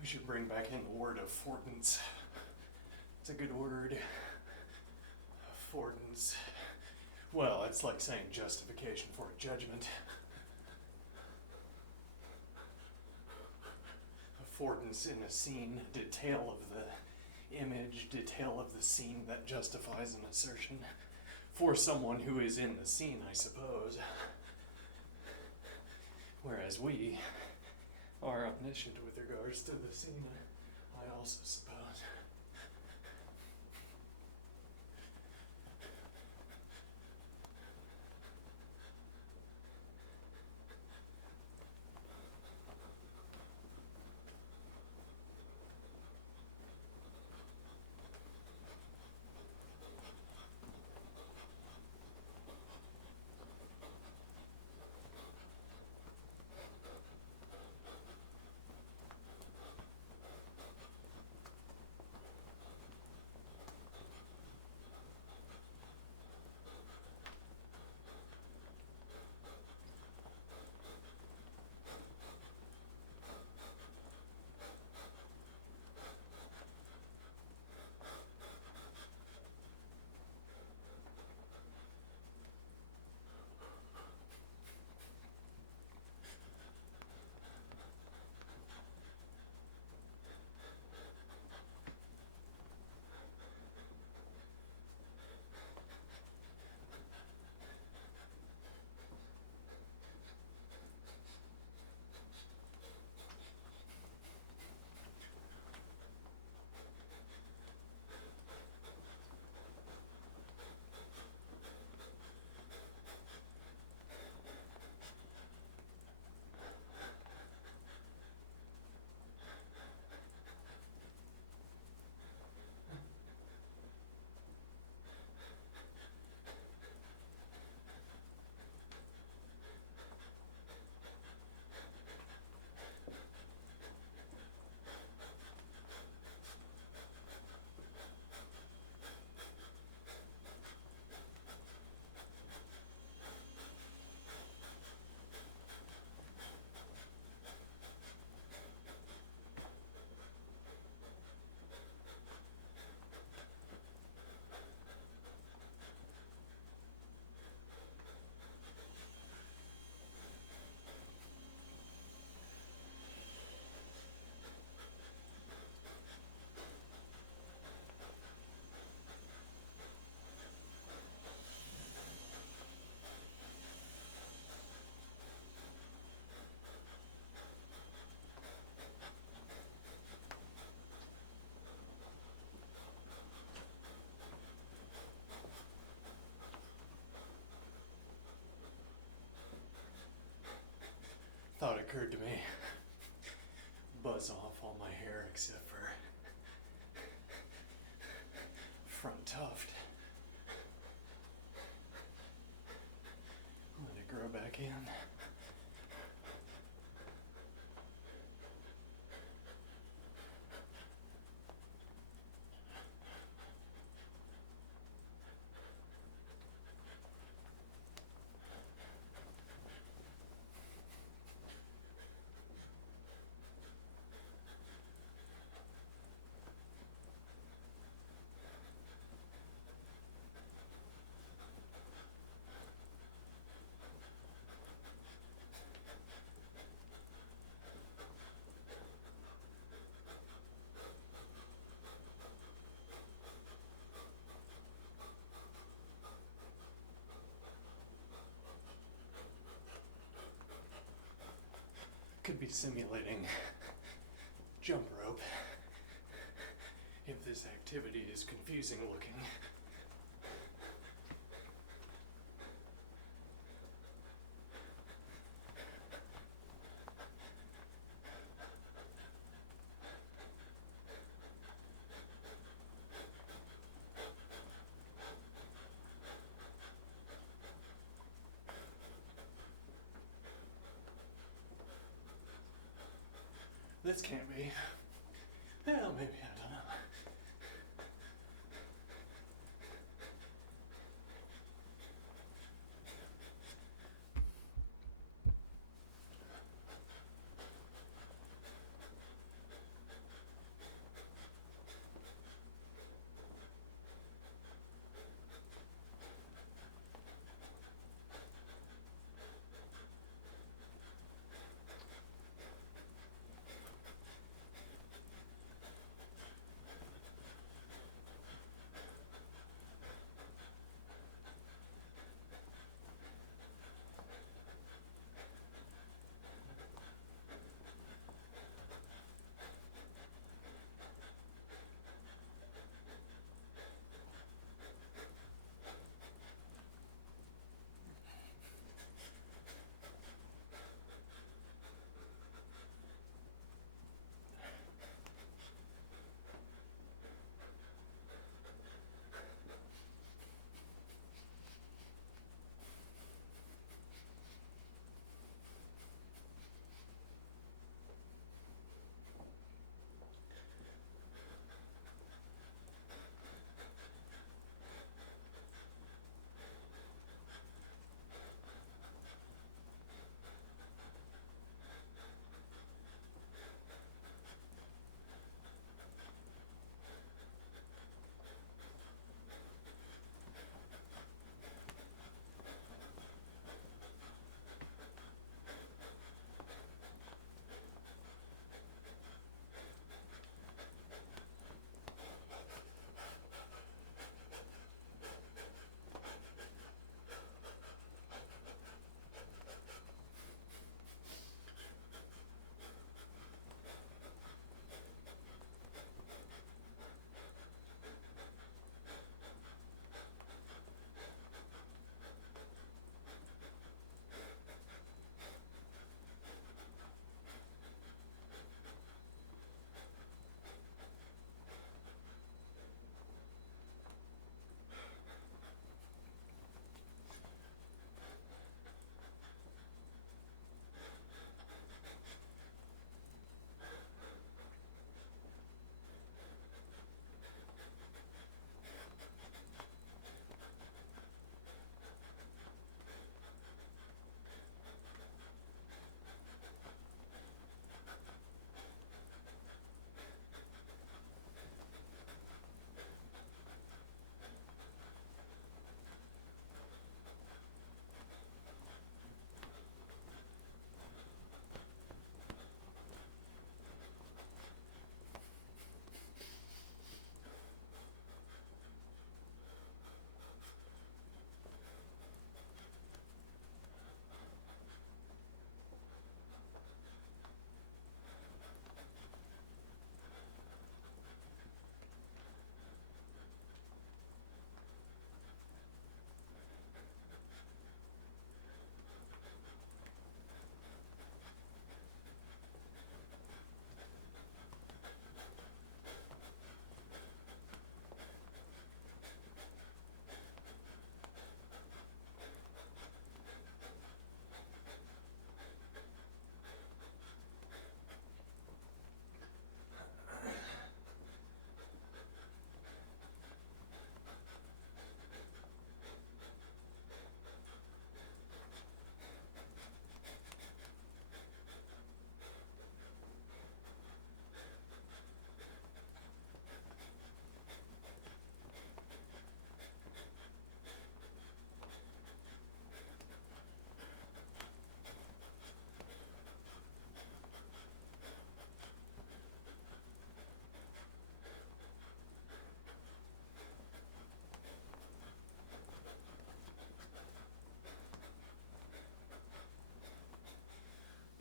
We should bring back in the word affordance. It's a good word. Affordance. Well, it's like saying justification for a judgment. Affordance in a scene, detail of the image, detail of the scene that justifies an assertion for someone who is in the scene, I suppose. Whereas we are omniscient with regards to the scene, I also suppose. back in. Could be simulating jump rope if this activity is confusing looking. This can't be. Well, maybe, I don't know.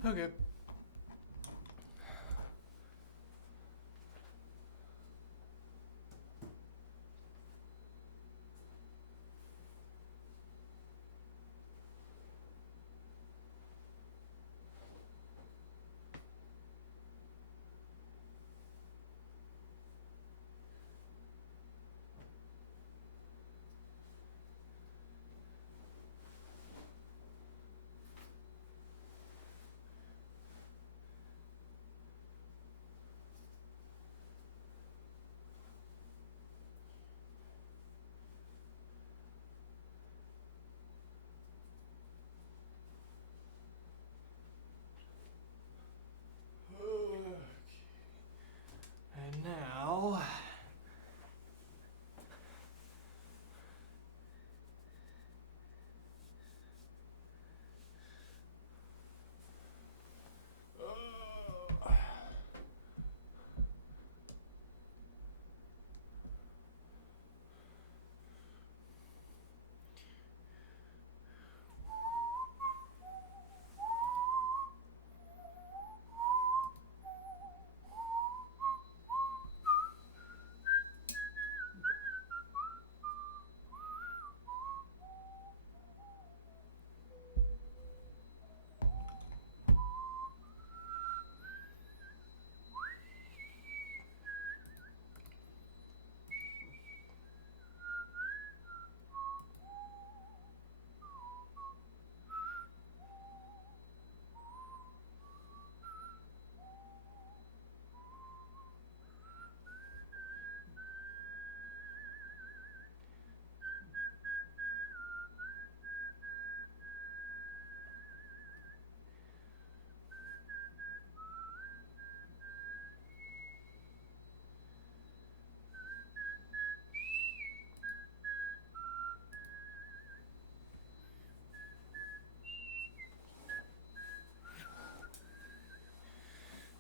Okay. And now,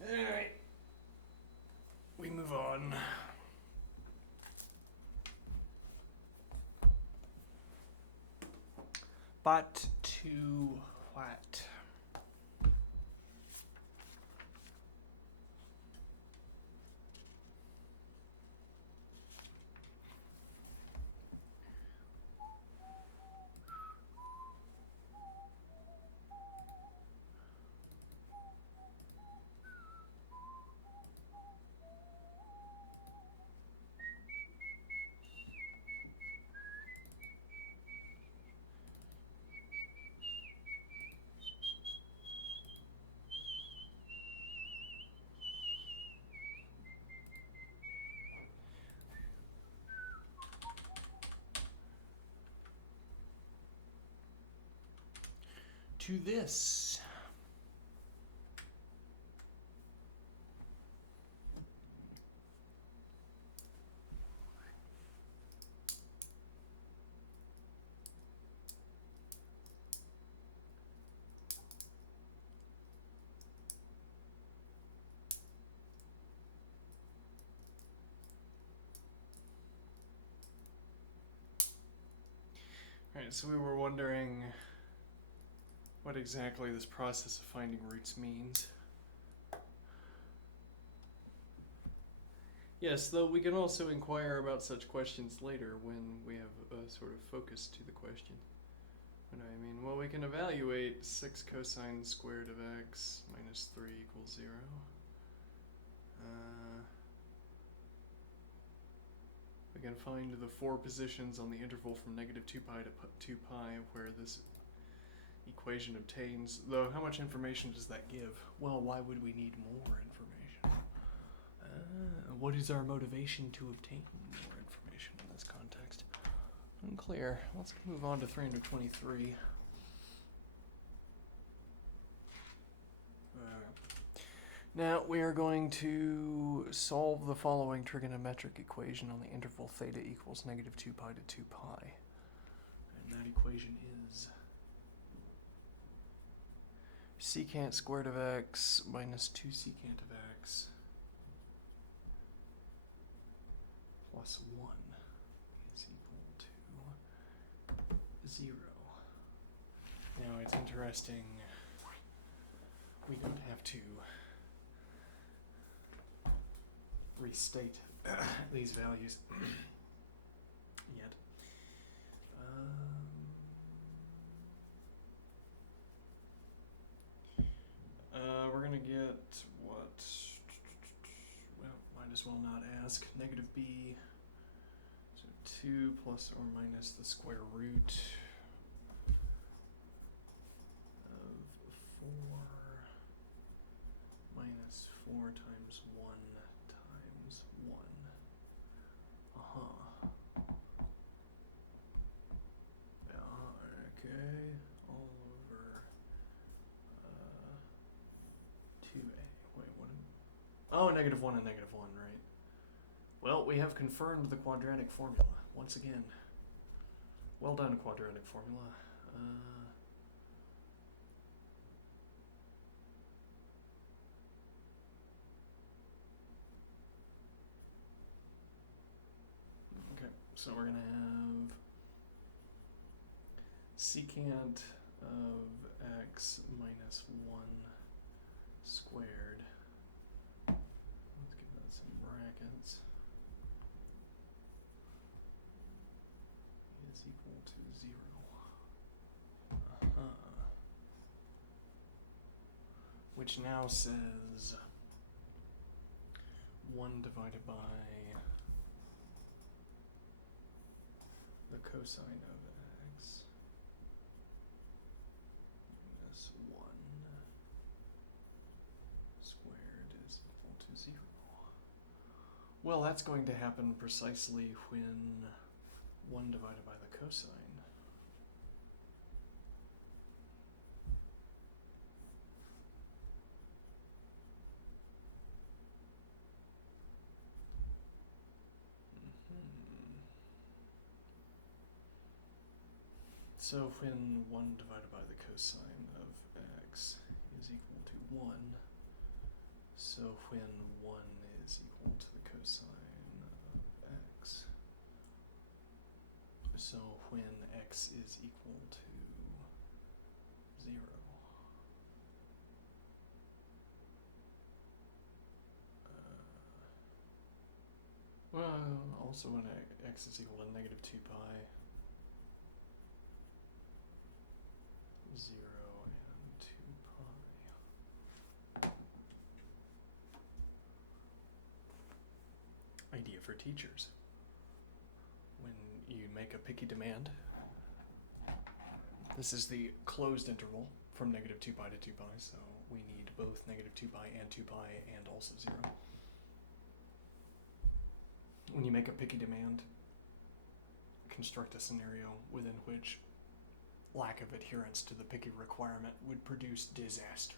alright, we move on. But to what? To this. Alright, so we were wondering what exactly this process of finding roots means. Yes, though we can also inquire about such questions later when we have a sort of focus to the question. What do I mean? Well, we can evaluate 6 cosine squared of x minus 3 equals 0. We can find the 4 positions on the interval from negative 2 pi to 2 pi where this equation obtains. Though, how much information does that give? Well, why would we need more information? What is our motivation to obtain more information in this context? Unclear. Let's move on to 323. Now we are going to solve the following trigonometric equation on the interval theta equals negative 2 pi to 2 pi. And that equation is secant squared of x minus 2 secant of x plus 1 is equal to 0. Now it's interesting we don't have to restate these values yet. We're gonna get what? Well, might as well not ask. Negative b, so 2 plus or minus the square root of 4 minus 4 times 1 times 1. Okay, all over 2a. Wait, what? Oh, negative 1 and negative 1, right? Well, we have confirmed the quadratic formula once again. Well done, quadratic formula. Okay, so we're gonna have secant of x minus 1 squared. Let's give that some brackets. Is equal to 0. Which now says 1 divided by the cosine of x minus 1 squared is equal to 0. Well, that's going to happen precisely when 1 divided by the cosine. So when 1 divided by the cosine of x is equal to 1, so when 1 is equal to the cosine of x, so when x is equal to 0, well, also when x is equal to negative 2 pi, 0 and 2 pi. Idea for teachers. When you make a picky demand, this is the closed interval from negative 2 pi to 2 pi, so we need both negative 2 pi and 2 pi and also 0. When you make a picky demand, construct a scenario within which lack of adherence to the picky requirement would produce disaster.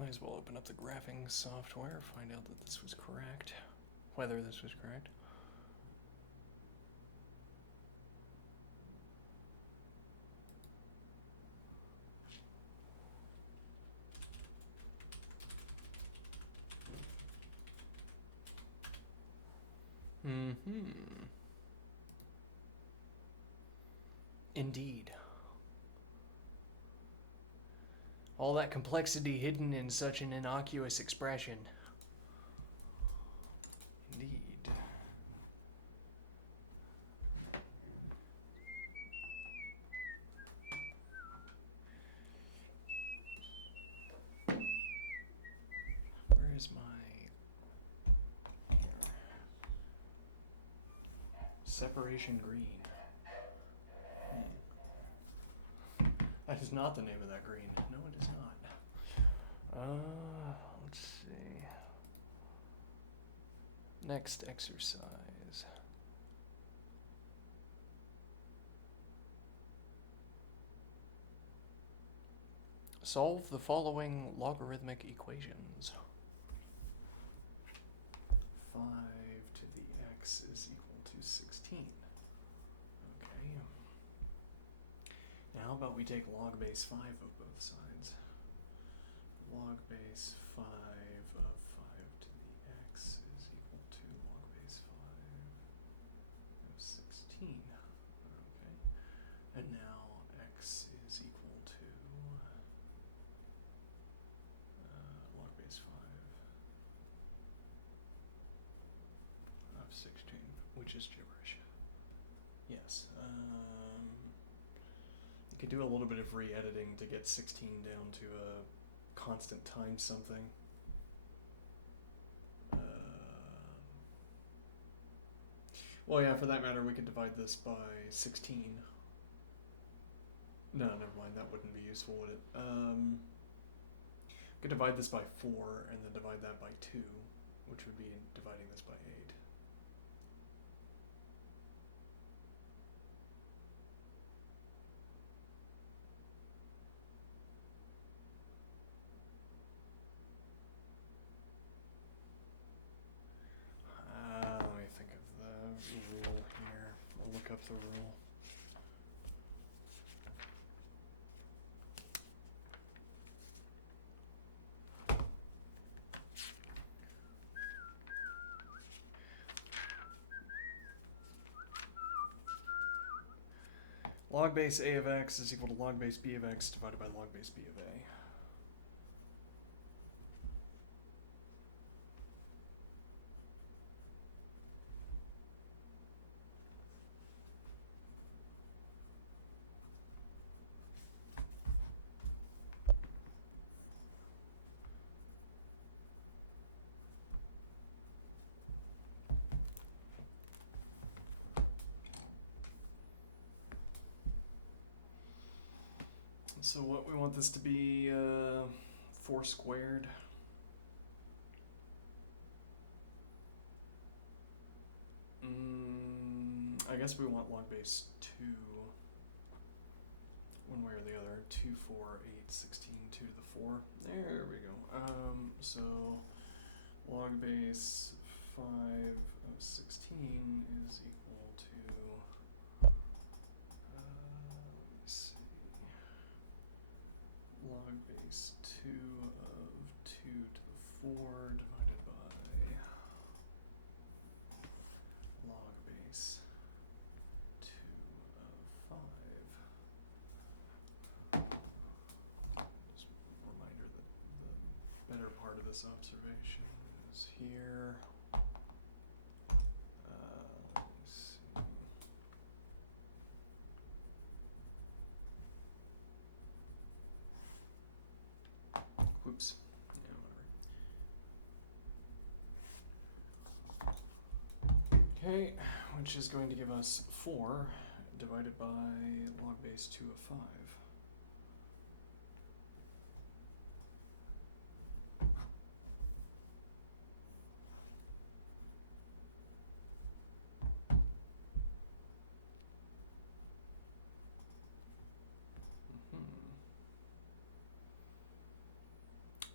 Might as well open up the graphing software, find out that this was correct. Whether this was correct. Indeed. All that complexity hidden in such an innocuous expression. Indeed. Where is my... Here. Separation green. That is not the name of that green. No, it is not. Let's see. Next exercise. Solve the following logarithmic equations. 5 to the x is equal to 16. Okay. Now how about we take log base 5 of both sides? Log base base 5 of 5 to the x is equal to log base 5 of 16. Okay. And now x is equal to log base 5 of 16, which is gibberish. Yes. You could do a little bit of re-editing to get 16 down to a constant times something. Well, yeah, for that matter, we could divide this by 16. No, never mind, that wouldn't be useful, would it? We could divide this by 4 and then divide that by 2, which would be dividing this by 8. Let me think of the rule here. I'll look up the rule. Log base a of x is equal to log base b of x divided by log base b of a. So what we want this to be 4 squared. I guess we want log base 2 one way or the other. 2, 4, 8, 16, 2 to the 4. There we go. So log base 5 of 16 is equal to let me see. Log base 2 of 2 to the 4 divided by log base 2 of 5. Just a reminder that the better part of this observation is here. Let me see. Whoops. Yeah, whatever. Okay, which is going to give us 4 divided by log base 2 of 5.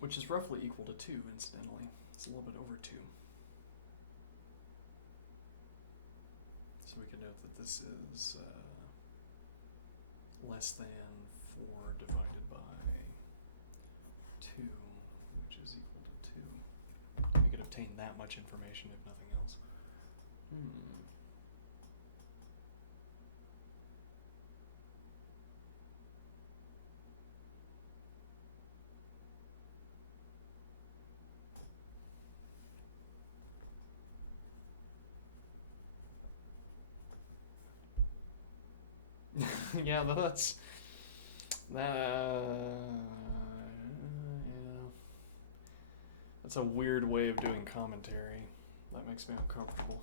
Which is roughly equal to 2, incidentally. It's a little bit over 2. So we can note that this is less than 4 divided by 2, which is equal to 2. We could obtain that much information if nothing else. Yeah, that's yeah. That's a weird way of doing commentary. That makes me uncomfortable.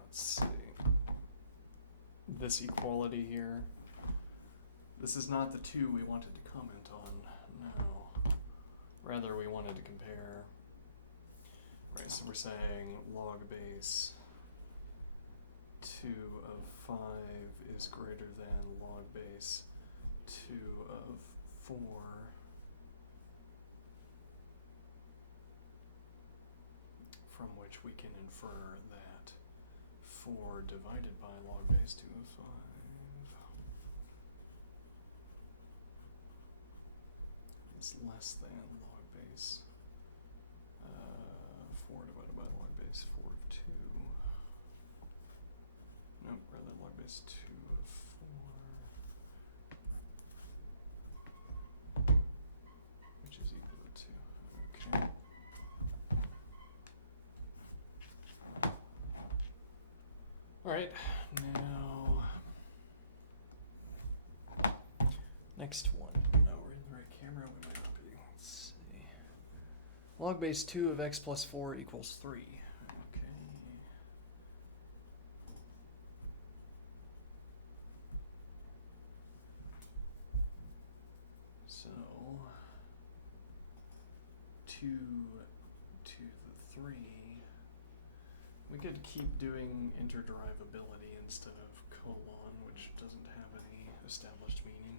Let's see. This equality here. This is not the 2 we wanted to comment on. No. Rather, we wanted to compare. Right, so we're saying log base 2 of 5 is greater than log base 2 of 4. From which we can infer that 4 divided by log base 2 of 5 is less than log base 4 divided by log base 4 of 2. No, rather log base 2 of 4, which is equal to 2. Okay. Alright, now next one. No, we're in the right camera, we might not be. Let's see. Log base 2 of x plus 4 equals 3. Okay. So 2 to the 3. We could keep doing interderivability instead of colon, which doesn't have any established meaning.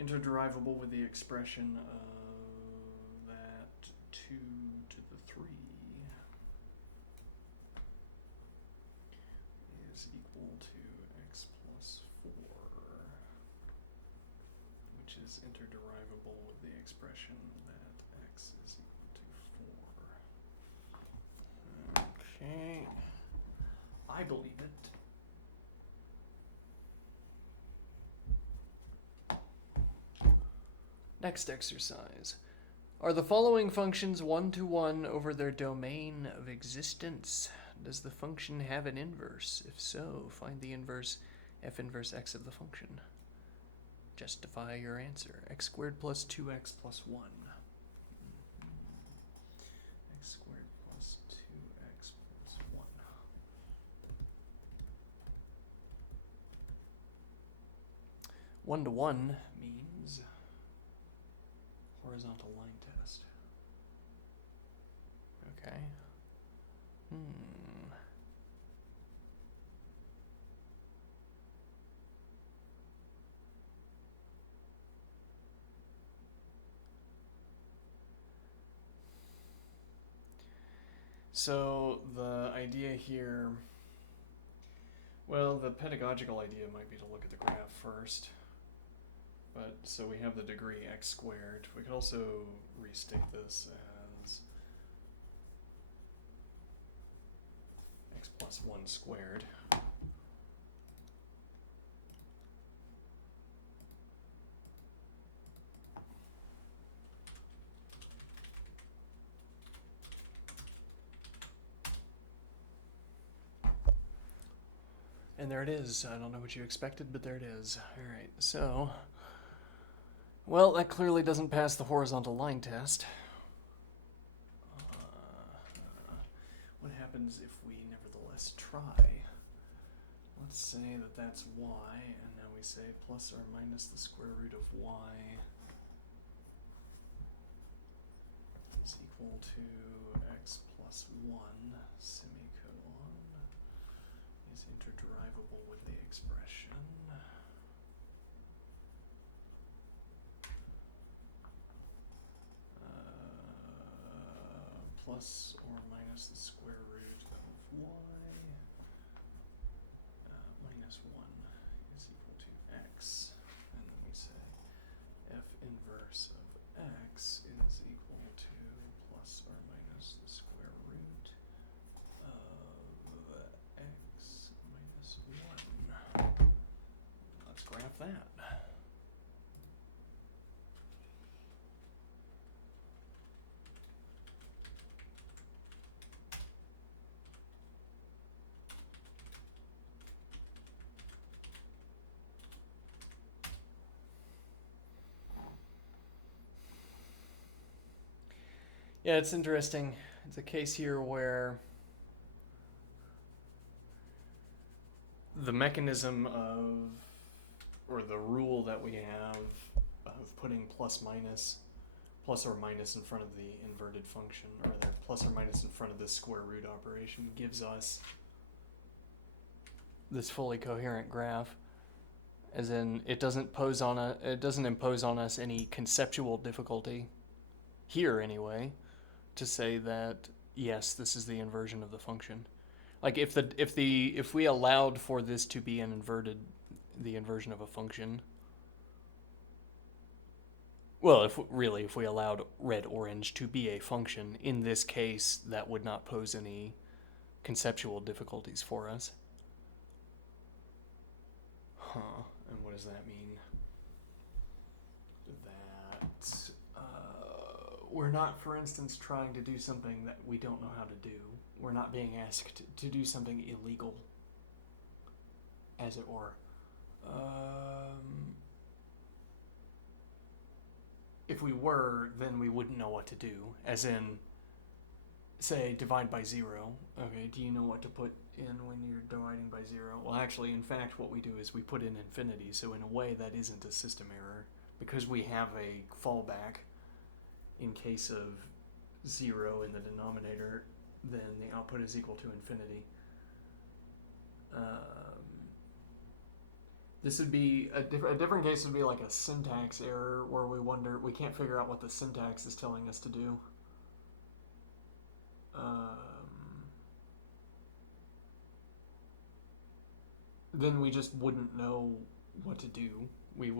Interderivable with the expression of that 2 to the 3 is equal to x plus 4, which is interderivable with the expression that x is equal to 4. Okay. I believe it. Next exercise. Are the following functions one-to-one over their domain of existence? Does the function have an inverse? If so, find the inverse f inverse x of the function. Justify your answer. X squared plus 2x plus 1. X squared plus 2x plus 1. One-to-one means horizontal line test. Okay. So the idea here, well, the pedagogical idea might be to look at the graph first. But so we have the degree x squared. We could also restate this as x plus 1 squared. And there it is. I don't know what you expected, but there it is. All right, so, well, that clearly doesn't pass the horizontal line test. What happens if we nevertheless try? Let's say that that's y, and now we say plus or minus the square root of y is equal to x plus 1 semicolon is interderivable with the expression plus or minus the square root of y minus 1 is equal to x, and then we say f inverse of x is equal to plus or minus the square root of x minus 1. Let's graph that. Yeah, it's interesting. It's a case here where the mechanism of, or the rule that we have of putting plus or minus in front of the inverted function, or the plus or minus in front of this square root operation, gives us this fully coherent graph. As in, it doesn't impose on us any conceptual difficulty, here anyway, to say that yes, this is the inversion of the function. Like if we allowed for this to be the inversion of a function, Well, if we allowed red orange to be a function, in this case, that would not pose any conceptual difficulties for us. Huh. And what does that mean? That we're not, for instance, trying to do something that we don't know how to do. We're not being asked to do something illegal, as it were. If we were, then we wouldn't know what to do. As in, say, divide by 0. Okay, do you know what to put in when you're dividing by 0? Well, actually, in fact, what we do is we put in infinity, so in a way that isn't a system error, because we have a fallback in case of 0 in the denominator, then the output is equal to infinity. This would be a different case would be like a syntax error where we can't figure out what the syntax is telling us to do. Then we just wouldn't know what to do. There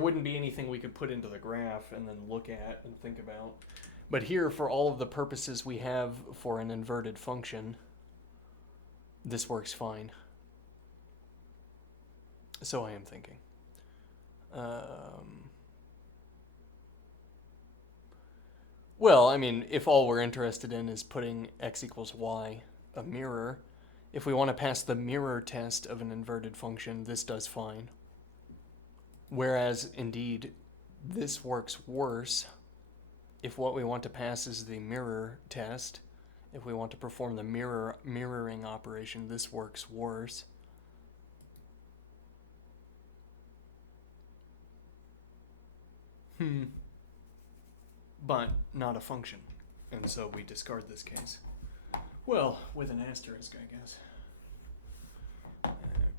wouldn't be anything we could put into the graph and then look at and think about. But here, for all of the purposes we have for an inverted function, this works fine. So I am thinking. Well, I mean, if all we're interested in is putting x equals y, a mirror, if we want to pass the mirror test of an inverted function, this does fine. Whereas, indeed, this works worse if what we want to pass is the mirror test. If we want to perform the mirroring operation, this works worse. But not a function. And so we discard this case. Well, with an asterisk, I guess.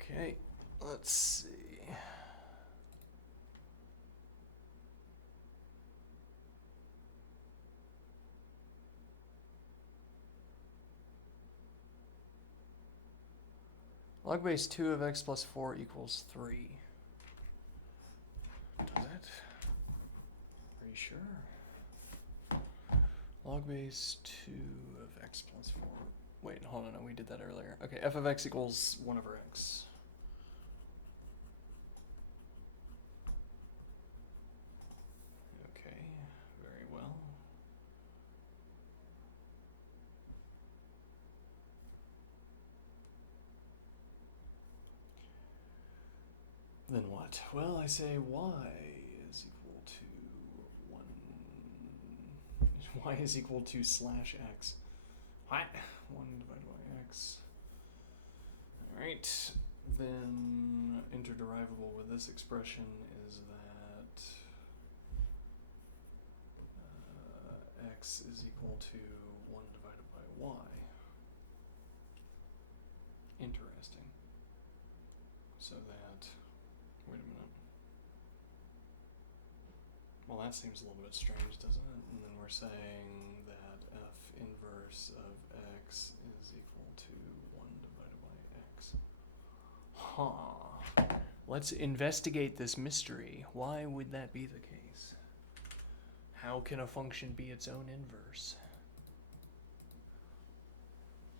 Okay, let's see. Log base 2 of x plus 4 equals 3. Does it? Pretty sure. Log base 2 of x plus 4. Wait, hold on, no, we did that earlier. Okay, f of x equals 1 over x. Okay, very well. Then what? Well, I say y is equal to 1. Y is equal to slash x. What? 1 divided by x. Alright. Then interderivable with this expression is that x is equal to 1 divided by y. Interesting. So that, wait a minute. Well, that seems a little bit strange, doesn't it? And then we're saying that f inverse of x is equal to 1 divided by x. Huh. Let's investigate this mystery. Why would that be the case? How can a function be its own inverse?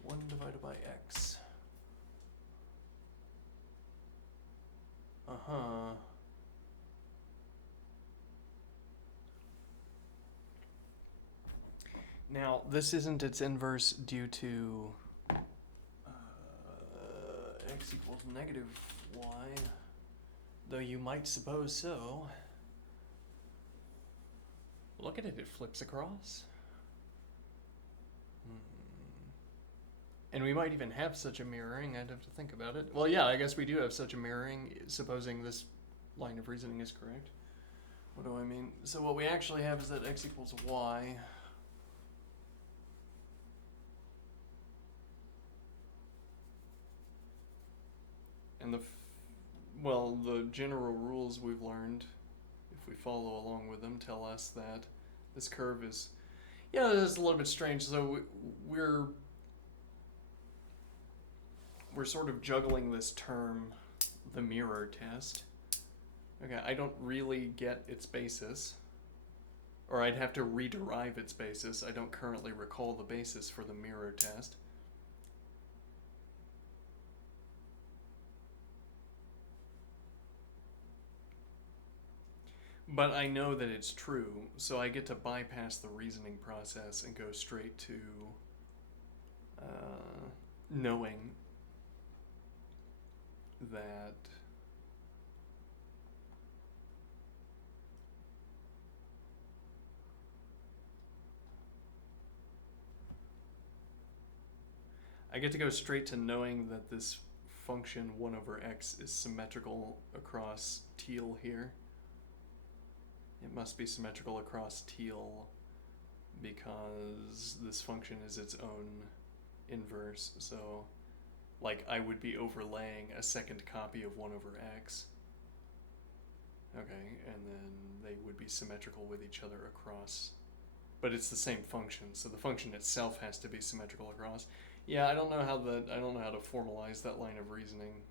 1 divided by x. Uh-huh. Now, this isn't its inverse due to x equals negative y, though you might suppose so. Look at it, it flips across. And we might even have such a mirroring, I'd have to think about it. Well, yeah, I guess we do have such a mirroring, supposing this line of reasoning is correct. What do I mean? So what we actually have is that x equals y. And the general rules we've learned, if we follow along with them, tell us that this curve is, yeah, it's a little bit strange. So we're sort of juggling this term, the mirror test, Okay, I don't really get its basis. Or I'd have to rederive its basis. I don't currently recall the basis for the mirror test. But I know that it's true, so I get to bypass the reasoning process and go straight to knowing that I get to go straight to knowing that this function 1 over x is symmetrical across teal here. It must be symmetrical across teal because this function is its own inverse. So, like, I would be overlaying a second copy of 1 over x. Okay, and then they would be symmetrical with each other across. But it's the same function, so the function itself has to be symmetrical across. Yeah, I don't know how to formalize that line of reasoning.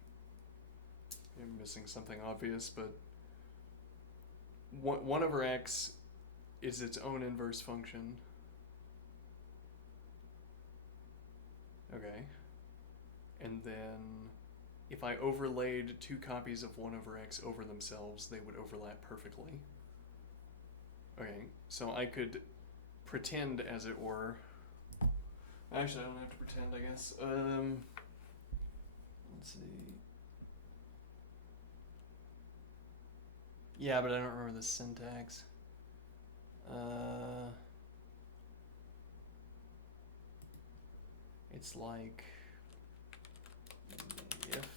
I'm missing something obvious, but 1 over x is its own inverse function. Okay. And then if I overlaid 2 copies of 1 over x over themselves, they would overlap perfectly. Okay, so I could pretend, as it were. Actually, I don't have to pretend, I guess. Let's see. Yeah, but I don't remember the syntax. It's like if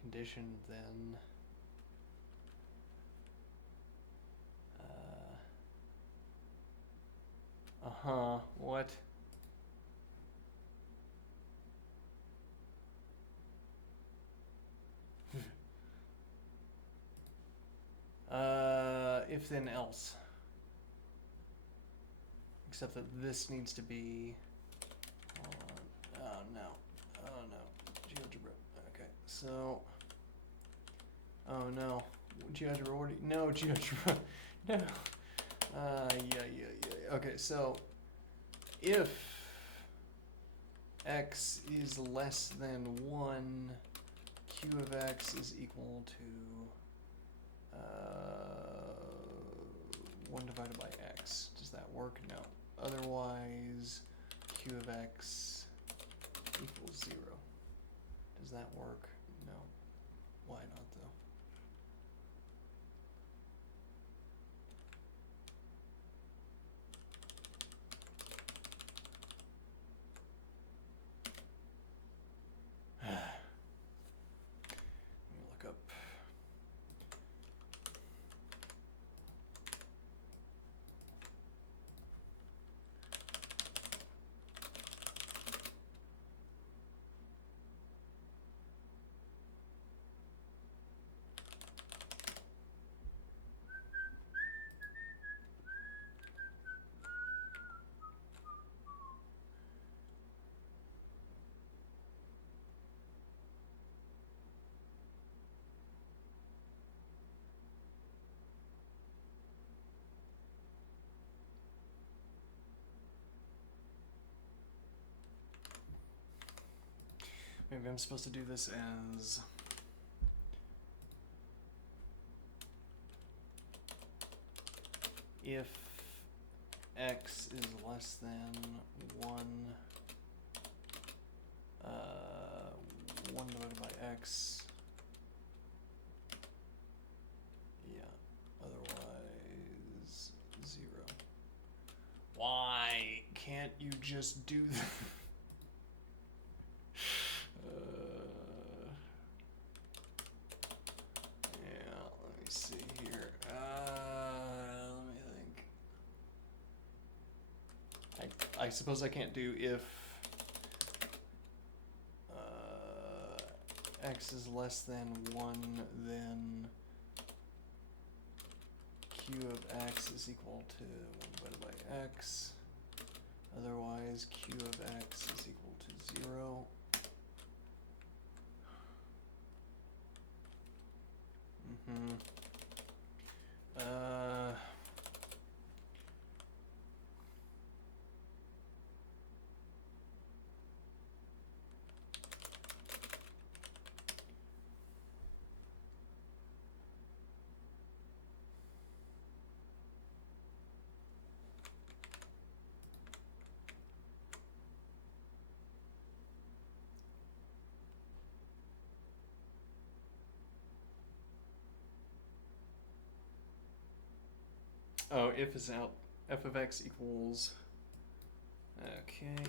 condition then what? If then else. Except that this needs to be. Hold on. Oh no. Oh no. GeoGebra. Okay. So. Oh no. GeoGebra already. No, GeoGebra. No. Yeah. Okay, so if x is less than 1, q of x is equal to 1 divided by x. Does that work? No. Otherwise, q of x equals 0. Does that work? No. Why not, though? Let me look up. Maybe I'm supposed to do this as if x is less than 1, 1 divided by x. Yeah, otherwise 0. Why can't you just do that? Yeah, let me see here. Let me think. I suppose I can't do if x is less than 1, then q of x is equal to 1 divided by x. Otherwise, q of x is equal to 0. Oh, if is out. F of x equals. Okay.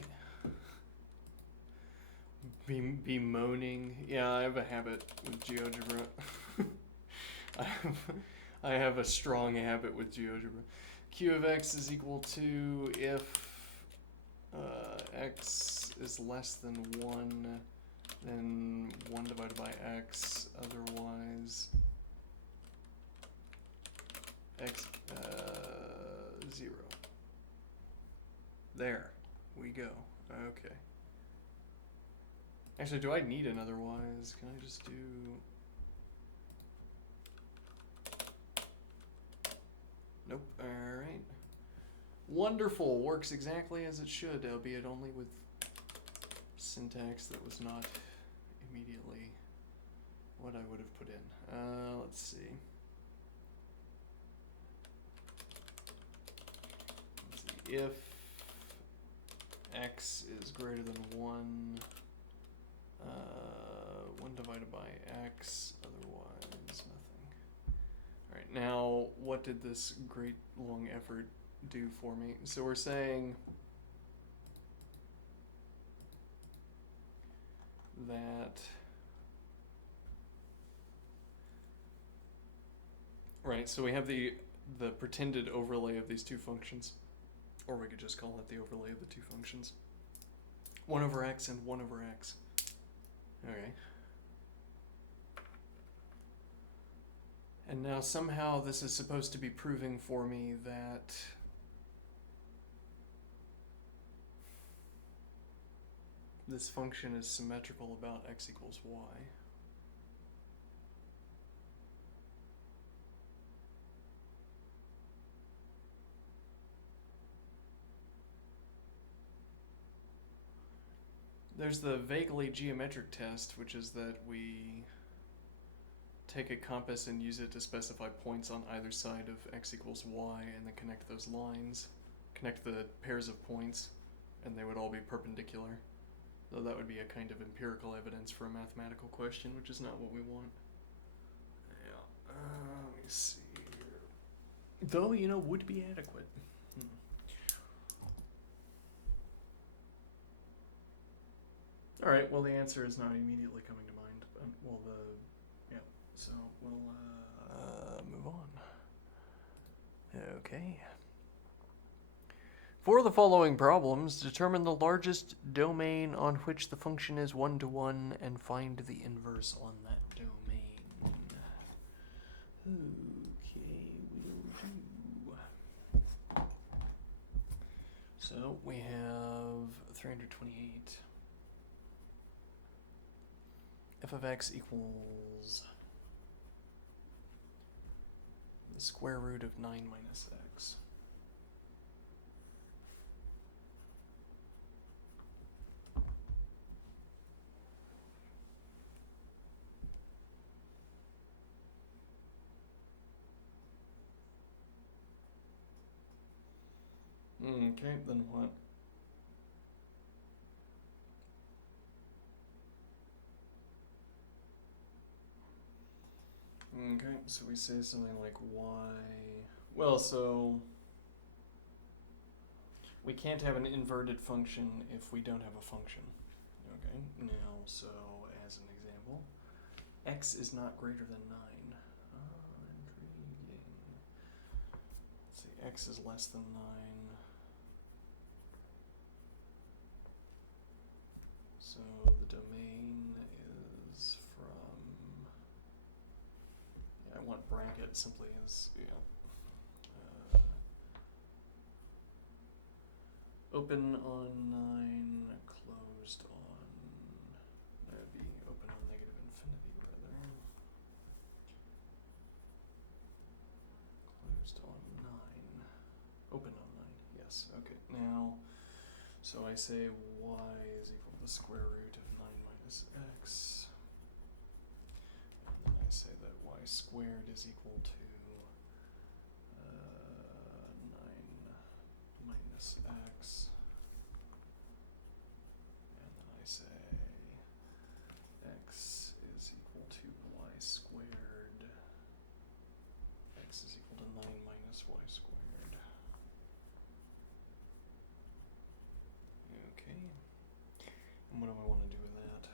Bemoaning. Yeah, I have a habit with GeoGebra. I have, I have a strong habit with GeoGebra. Q of x is equal to if x is less than 1, then 1 divided by x, otherwise x 0. There we go. Okay. Actually, do I need an otherwise? Can I just do... Nope. Alright. Wonderful. Works exactly as it should, albeit only with syntax that was not immediately what I would have put in. Let's see. If x is greater than 1, 1 divided by x, otherwise nothing. Alright, now what did this great long effort do for me? So we're saying that, right, so we have the pretended overlay of these two functions, or we could just call it the overlay of the two functions. 1 over x and 1 over x. Okay. And now somehow this is supposed to be proving for me that this function is symmetrical about x equals y. There's the vaguely geometric test, which is that we take a compass and use it to specify points on either side of x equals y, and then connect those lines, connect the pairs of points, and they would all be perpendicular. Though that would be a kind of empirical evidence for a mathematical question, which is not what we want. Yeah, let me see here. Though, you know, would be adequate. All right, well, the answer is not immediately coming to mind. So we'll move on. Okay. For the following problems, determine the largest domain on which the function is 1-to-1 and find the inverse on that domain. Okay, we'll do. So we have 328. F of x equals the square root of 9 minus x. Okay, then what? Okay, so we say something like y. Well, so we can't have an inverted function if we don't have a function. Okay, now, so as an example, x is not greater than 9. Intriguing. Let's see, x is less than 9. So the domain is from, I want bracket simply as, open on 9, closed on, that would be open on negative infinity rather. Closed on 9, open on 9, yes, okay. Now, so I say y is equal to the square root of 9 minus x. And then I say that y squared is equal to 9 minus x. And then I say x is equal to y squared. X is equal to 9 minus y squared. What do I want to do with that?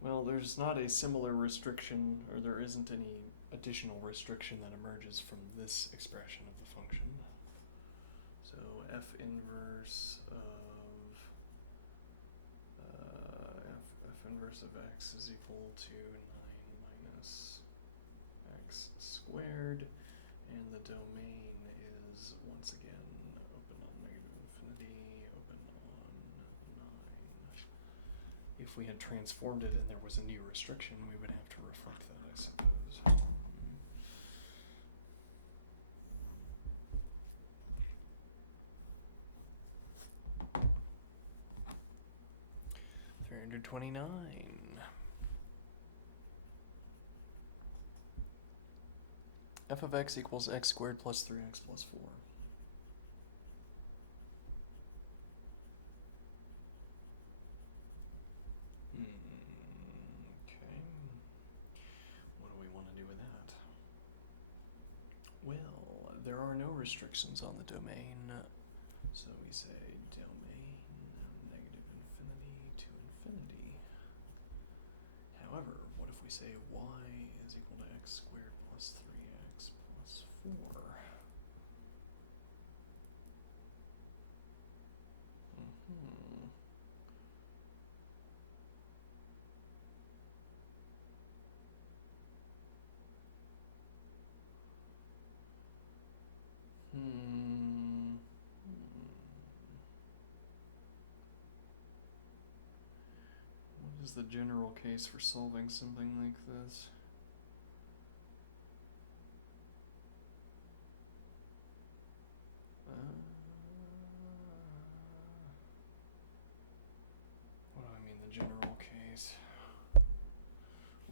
Well, there's not a similar restriction, or there isn't any additional restriction that emerges from this expression of the function. So f inverse of f inverse of x is equal to 9 minus x squared, and the domain is once again open on negative infinity, open on 9. If we had transformed it and there was a new restriction, we would have to reflect that, I suppose. 329. F of x equals x squared plus 3x plus 4. Okay. What do we want to do with that? Well, there are no restrictions on the domain, so we say domain negative infinity to infinity. However, what if we say y is equal to x squared plus 3x plus 4? What is the general case for solving something like this? What do I mean, the general case?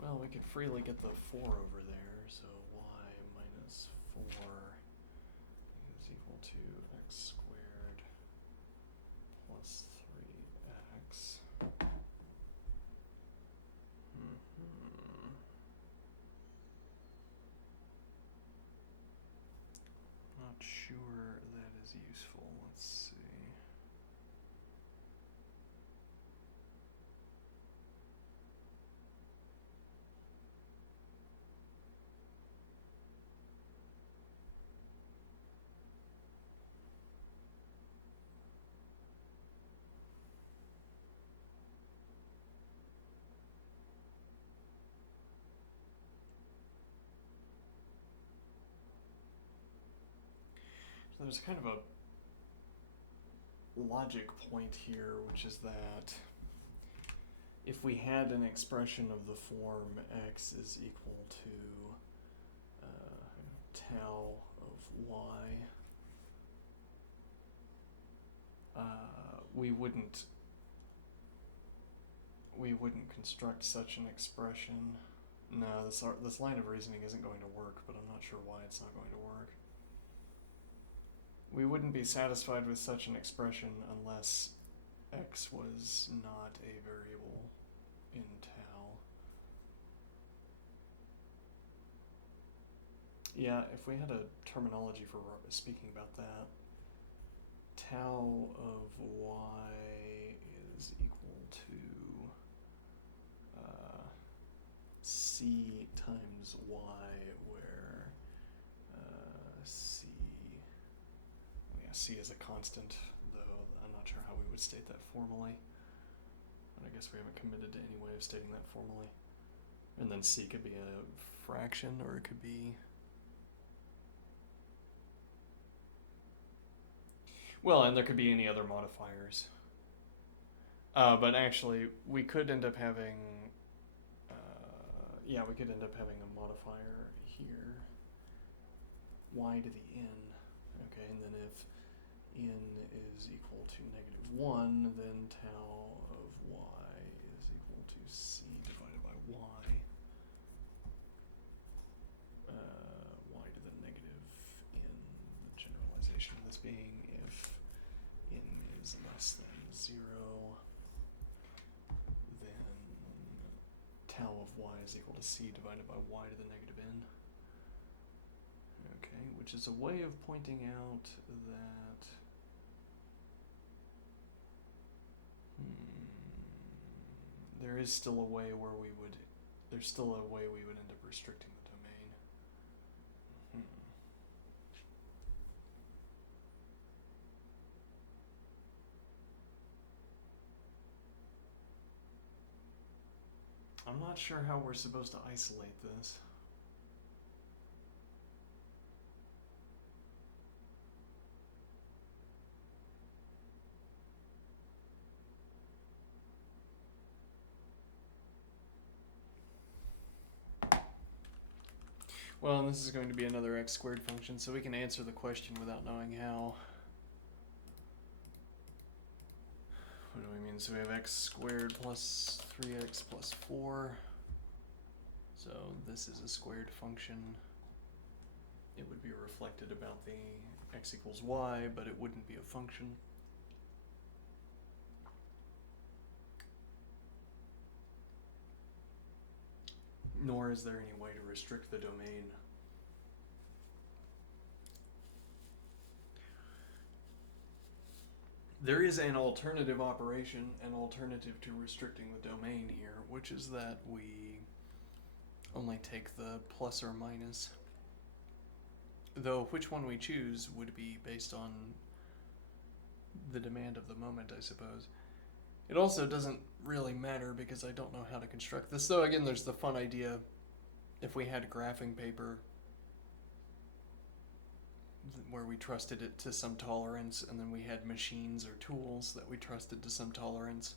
Well, we could freely get the 4 over there, so y minus 4 is equal to x squared plus 3x. Not sure that is useful. Let's see. So there's kind of a logic point here, which is that if we had an expression of the form x is equal to tau of y, we wouldn't construct such an expression. No, this line of reasoning isn't going to work, but I'm not sure why it's not going to work. We wouldn't be satisfied with such an expression unless x was not a variable in tau. Yeah, if we had a terminology for speaking about that, tau of y is equal to c times y, where c is a constant, though I'm not sure how we would state that formally. But I guess we haven't committed to any way of stating that formally. And then c could be a fraction, or it could be... Well, and there could be any other modifiers. But actually, we could end up having... we could end up having a modifier here. Y to the n. Okay, and then if n is equal to -1, then tau of y is equal to c divided by y. Y to the negative n, the generalization of this being if n is less than 0, then tau of y is equal to c divided by y to the negative n. Okay, which is a way of pointing out that is still a way where there's still a way we would end up restricting the domain. I'm not sure how we're supposed to isolate this. Well, this is going to be another x squared function, so we can answer the question without knowing how. What do we mean? So we have x squared plus 3x plus 4. So this is a squared function. It would be reflected about the x equals y, but it wouldn't be a function. Nor is there any way to restrict the domain. There is an alternative operation, an alternative to restricting the domain here, which is that we only take the plus or minus. Though which one we choose would be based on the demand of the moment, I suppose. It also doesn't really matter because I don't know how to construct this. Though again, there's the fun idea, if we had graphing paper where we trusted it to some tolerance, and then we had machines or tools that we trusted to some tolerance,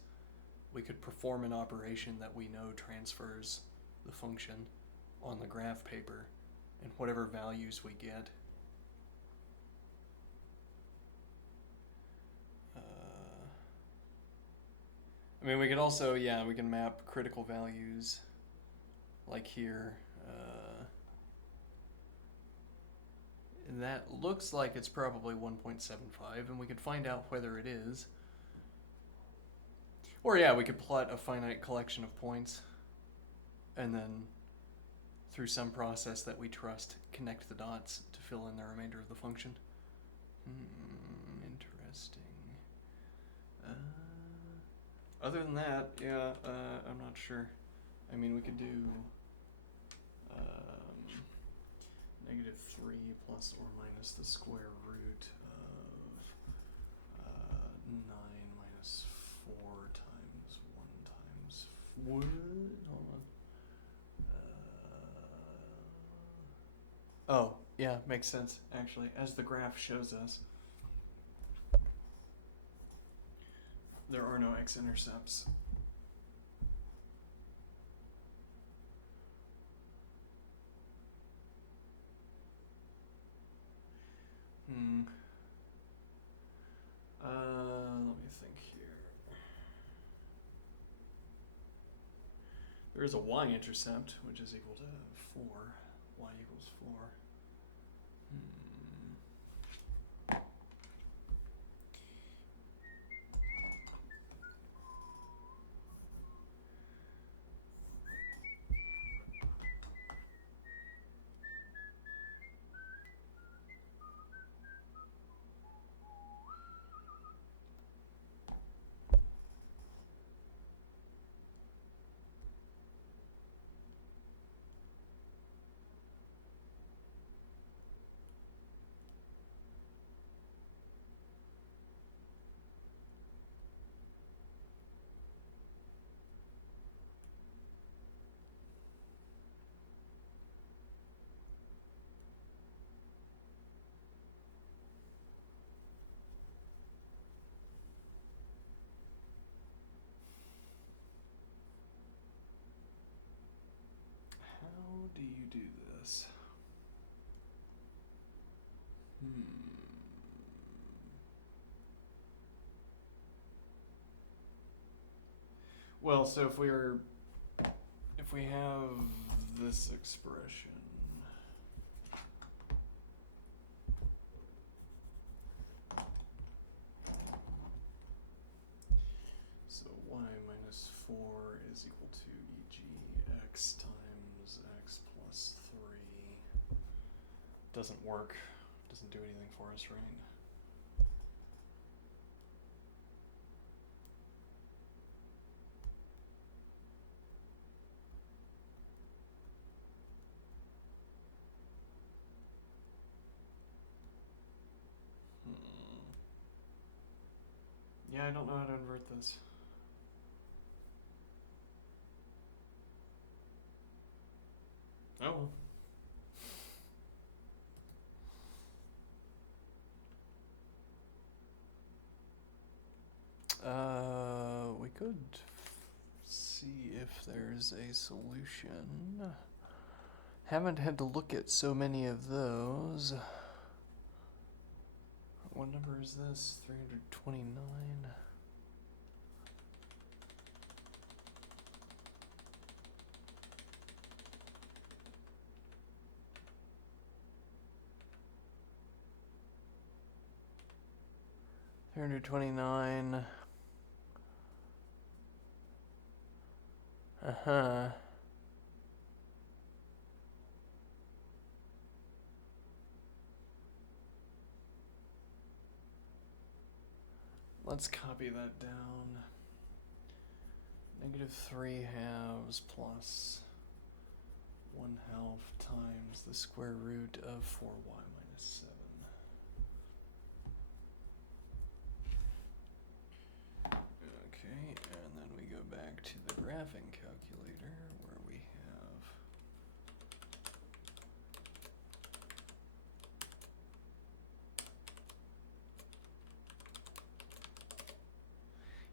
we could perform an operation that we know transfers the function on the graph paper, and whatever values we get. I mean, we could also, yeah, we can map critical values, like here. And that looks like it's probably 1.75, and we could find out whether it is. Or yeah, we could plot a finite collection of points, and then through some process that we trust, connect the dots to fill in the remainder of the function. Interesting. Other than that, yeah, I'm not sure. I mean, we could do -3 plus or minus the square root of 9 minus 4 times 1 times what? Hold on. Oh, yeah, makes sense, actually, as the graph shows us. There are no x-intercepts. Let me think here. There is a y-intercept, which is equal to 4. Y equals 4. How do you do this? Well, so if we have this expression, so y minus 4 is equal to e.g. x times x plus 3. Doesn't work. Doesn't do anything for us, right? Yeah, I don't know how to invert this. Oh well. We could see if there's a solution. Haven't had to look at so many of those. What number is this? 329. $329. Uh-huh. Let's copy that down. -3 halves plus 1/2 times the square root of 4y minus 7. Okay, and then we go back to the graphing calculator where we have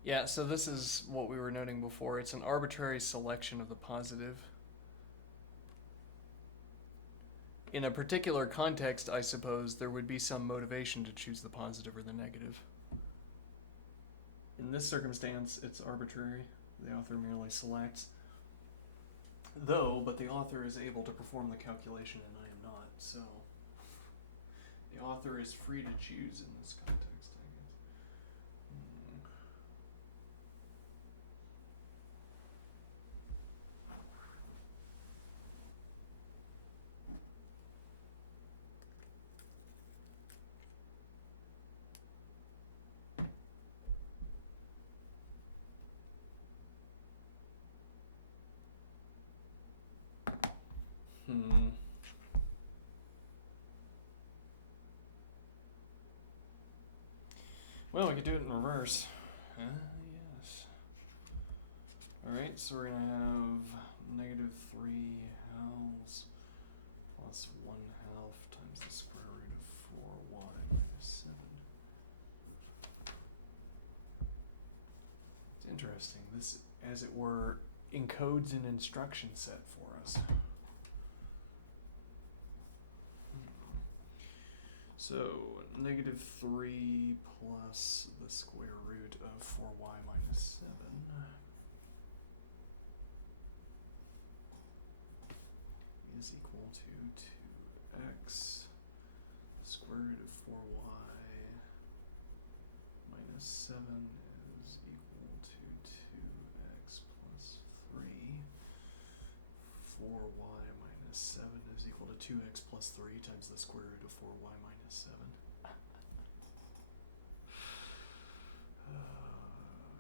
yeah, so this is what we were noting before. It's an arbitrary selection of the positive. In a particular context, I suppose, there would be some motivation to choose the positive or the negative. In this circumstance, it's arbitrary. The author merely selects. But the author is able to perform the calculation and I am not, so the author is free to choose in this context, I guess. Well, we could do it in reverse. Yes. Alright, so we're going to have -3 halves plus 1/2 times the square root of 4y minus 7. It's interesting. This, as it were, encodes an instruction set for us. So, -3 plus the square root of 4y minus 7 is equal to 2x. Square root of 4y minus 7 is equal to 2x plus 3. 4y minus 7 is equal to 2x plus 3 times the square root of 4y minus 7.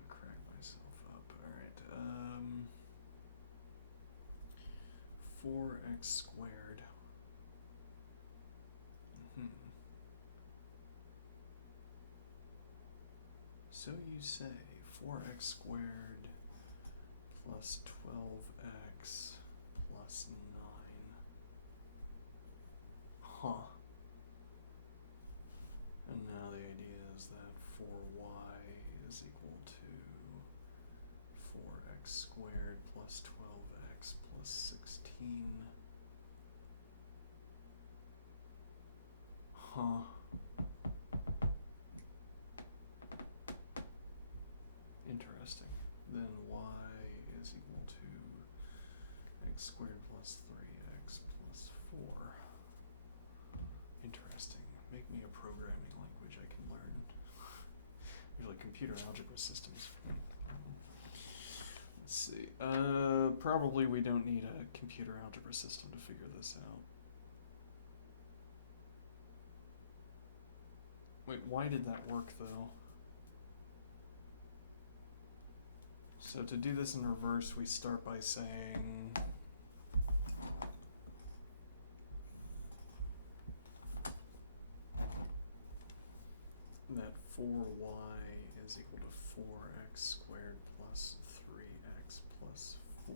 Crack myself up. Alright. 4x squared. So you say 4x squared plus 12x plus 9. Huh. And now the idea is that 4y is equal to 4x squared plus 12x plus 16. Huh. Interesting. Then y is equal to x squared plus 3x plus 4. Interesting. Make me a programming language I can learn. Usually computer algebra systems. Let's see. Probably we don't need a computer algebra system to figure this out. Wait, why did that work though? So to do this in reverse, we start by saying that 4y is equal to plus 3x plus 4.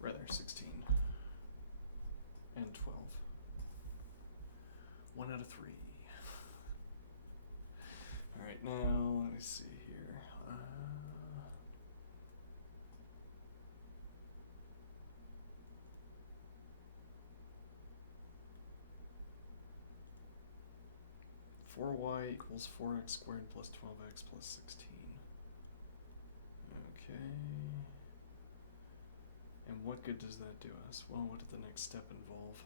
Rather, 16. And 12. 1 out of 3. Alright, now let me see here. 4y equals 4x squared plus 12x plus 16. Okay. And what good does that do us? Well, what did the next step involve?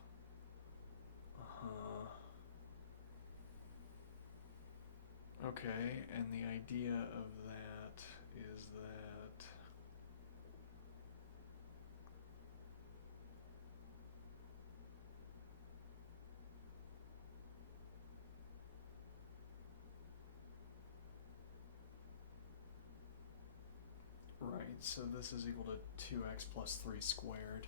Okay, and the idea of that is that right, so this is equal to 2x plus 3 squared.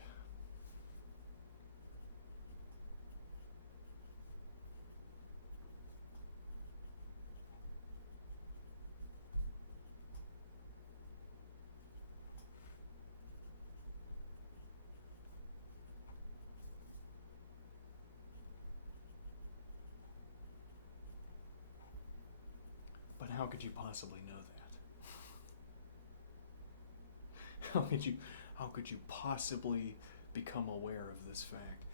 But how could you possibly know that? How could you possibly become aware of this fact?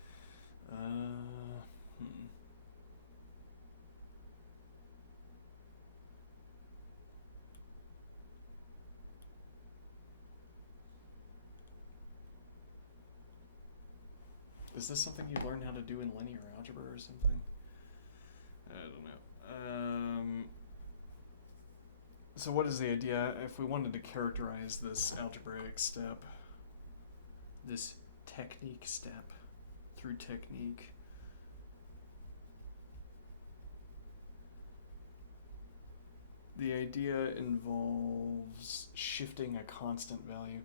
Is this something you learned how to do in linear algebra or something? I don't know. So what is the idea if we wanted to characterize this algebraic step, this technique step, through technique? The idea involves shifting a constant value.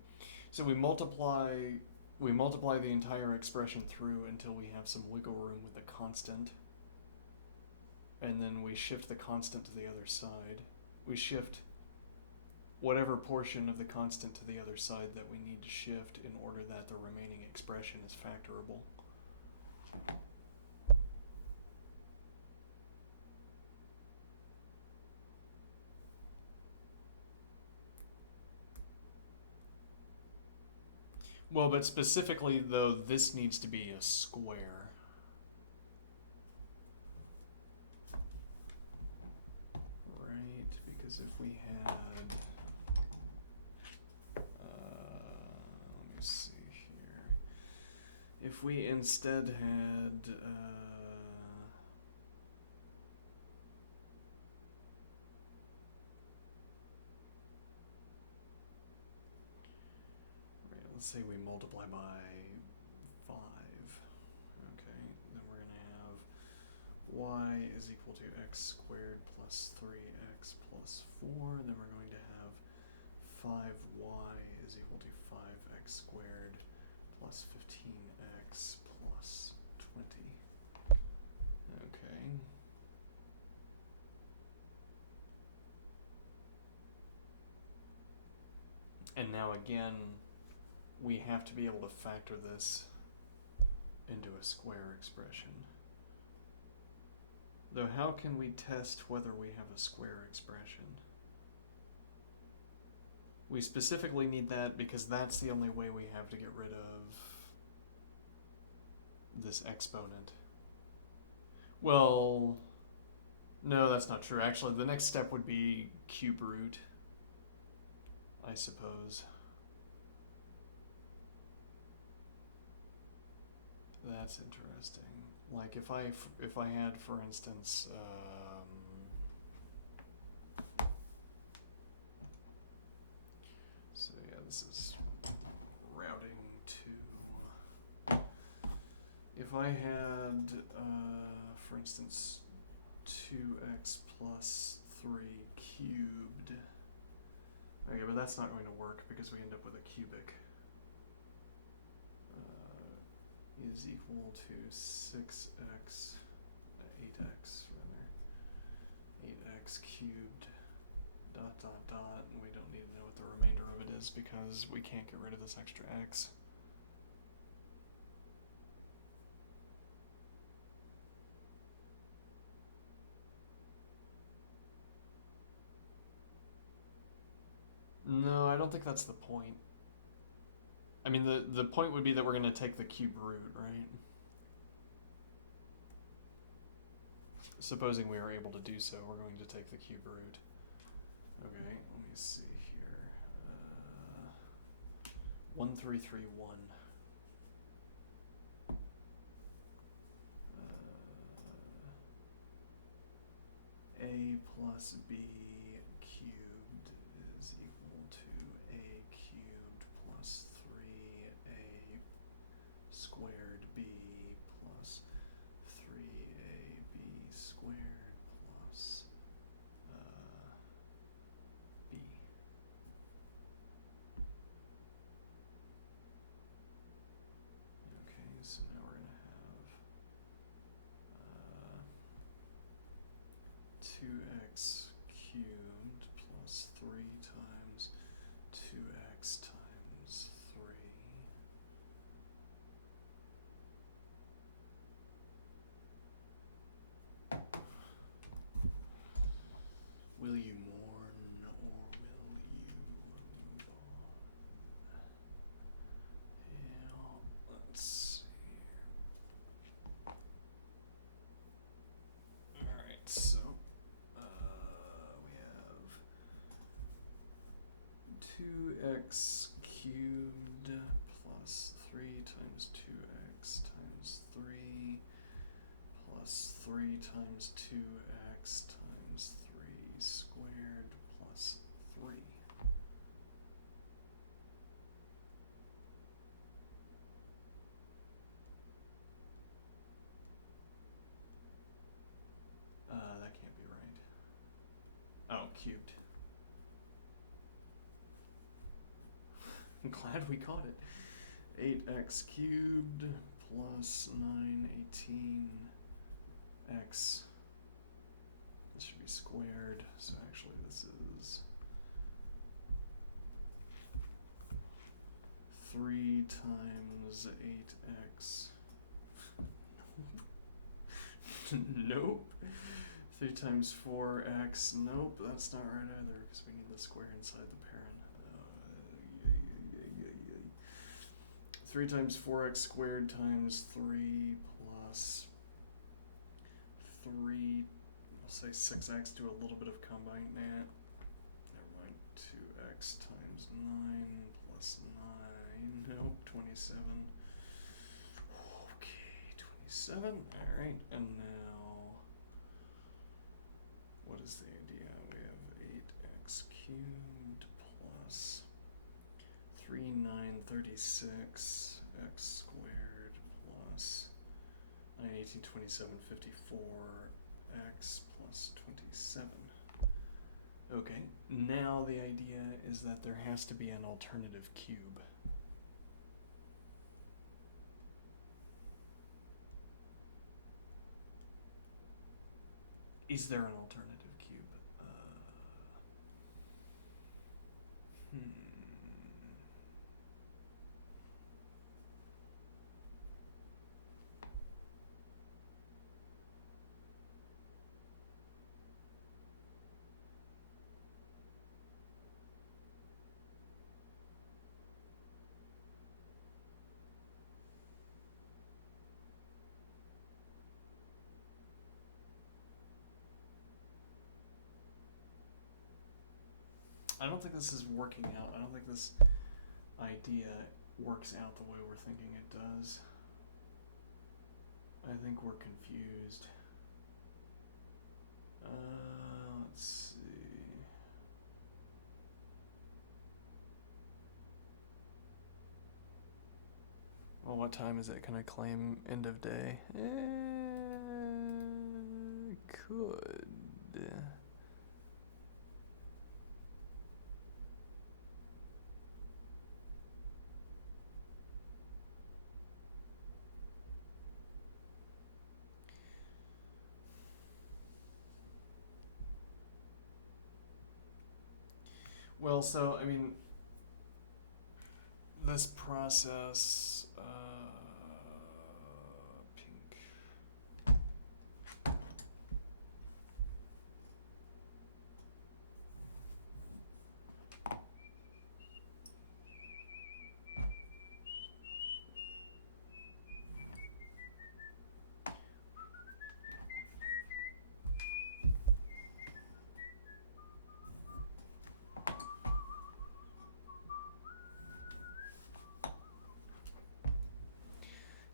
So we multiply the entire expression through until we have some wiggle room with a constant. And then we shift the constant to the other side. We shift whatever portion of the constant to the other side that we need to shift in order that the remaining expression is factorable. Well, but specifically though, this needs to be a square. Right, because if we had, let me see here. If we instead had, let's say we multiply by 5, okay, then we're going to have y is equal to x squared plus 3x plus 4, then we're going to have 5y is equal to 5x squared plus 15x plus 20. Okay. And now again, we have to be able to factor this into a square expression. Though how can we test whether we have a square expression? We specifically need that because that's the only way we have to get rid of this exponent. Well, no, that's not true. Actually, the next step would be cube root, I suppose. That's interesting. Like if I had, for instance, so yeah, this is routing to. If I had, for instance, 2x plus 3 cubed. Okay, but that's not going to work because we end up with a cubic. Is equal to 6x, 8x rather, 8x 2x cubed dot dot dot, and we don't need to know what the remainder of it is because we can't get rid of this extra x. No, I don't think that's the point. I mean, the point would be that we're going to take the cube root, right? Supposing we are able to do so, we're going to take the cube root. Okay, let me see here. 1331. A plus b cubed is equal to a cubed plus 3a squared b plus 3ab squared plus b. Okay, so now we're going to have 2x cubed plus 3 times 2x times 3. Will you mourn or will you move on? Yeah, let's see here. Alright, so we have 2x cubed plus 3 times 2x times 3 plus 3 times 2x times 3 squared plus 3. That can't be right. Oh, cubed. I'm glad we caught it. 8x cubed plus 918 x. This should be squared, so actually this is 3 times 8x. Nope. 3 times 4x. Nope, that's not right either because we need the square inside the parent. 3 times 4x squared times 3 plus 3, we'll say 6x, do a little bit of combined math. Never mind, 2x times 9 plus 9, nope, 27. Okay, 27, alright, and now, what is the idea? We have 8x cubed plus 3, 9, 36, x squared plus 9, 18, 27, 54, x plus 27. Okay, now the idea is that there has to be an alternative cube. Is there an alternative cube? I don't think this is working out. I don't think this idea works out the way we're thinking it does. I think we're confused. Let's see. Well, what time is it? Can I claim end of day? Could. Well, so I mean, this process, pink.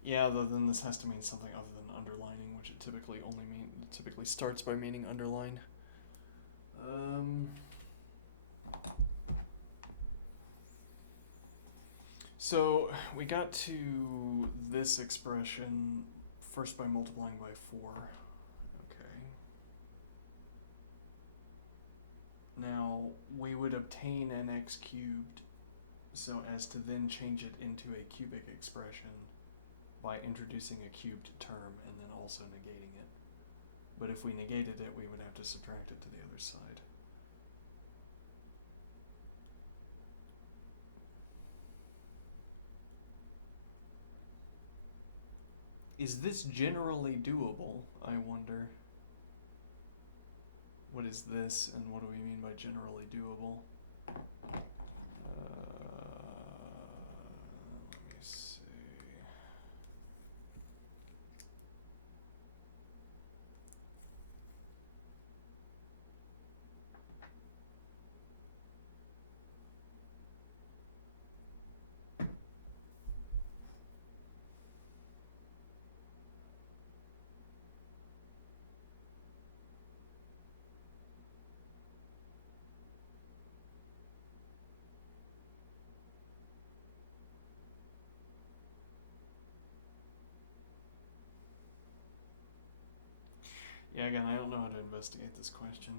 Yeah, though then this has to mean something other than underlining, which it typically starts by meaning underline. So we got to this expression first by multiplying by 4. Okay. Now we would obtain an x cubed so as to then change it into a cubic expression by introducing a cubed term and then also negating it. But if we negated it, we would have to subtract it to the other side. Is this generally doable, I wonder? What is this, and what do we mean by generally doable? Let me see. Yeah, again, I don't know how to investigate this question.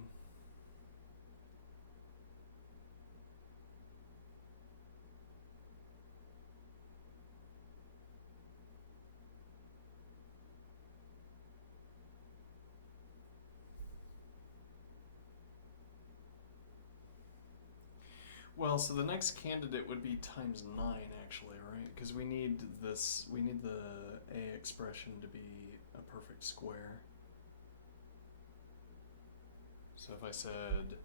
Well, so the next candidate would be times 9, actually, right? Because we need the a expression to be a perfect square. So if I said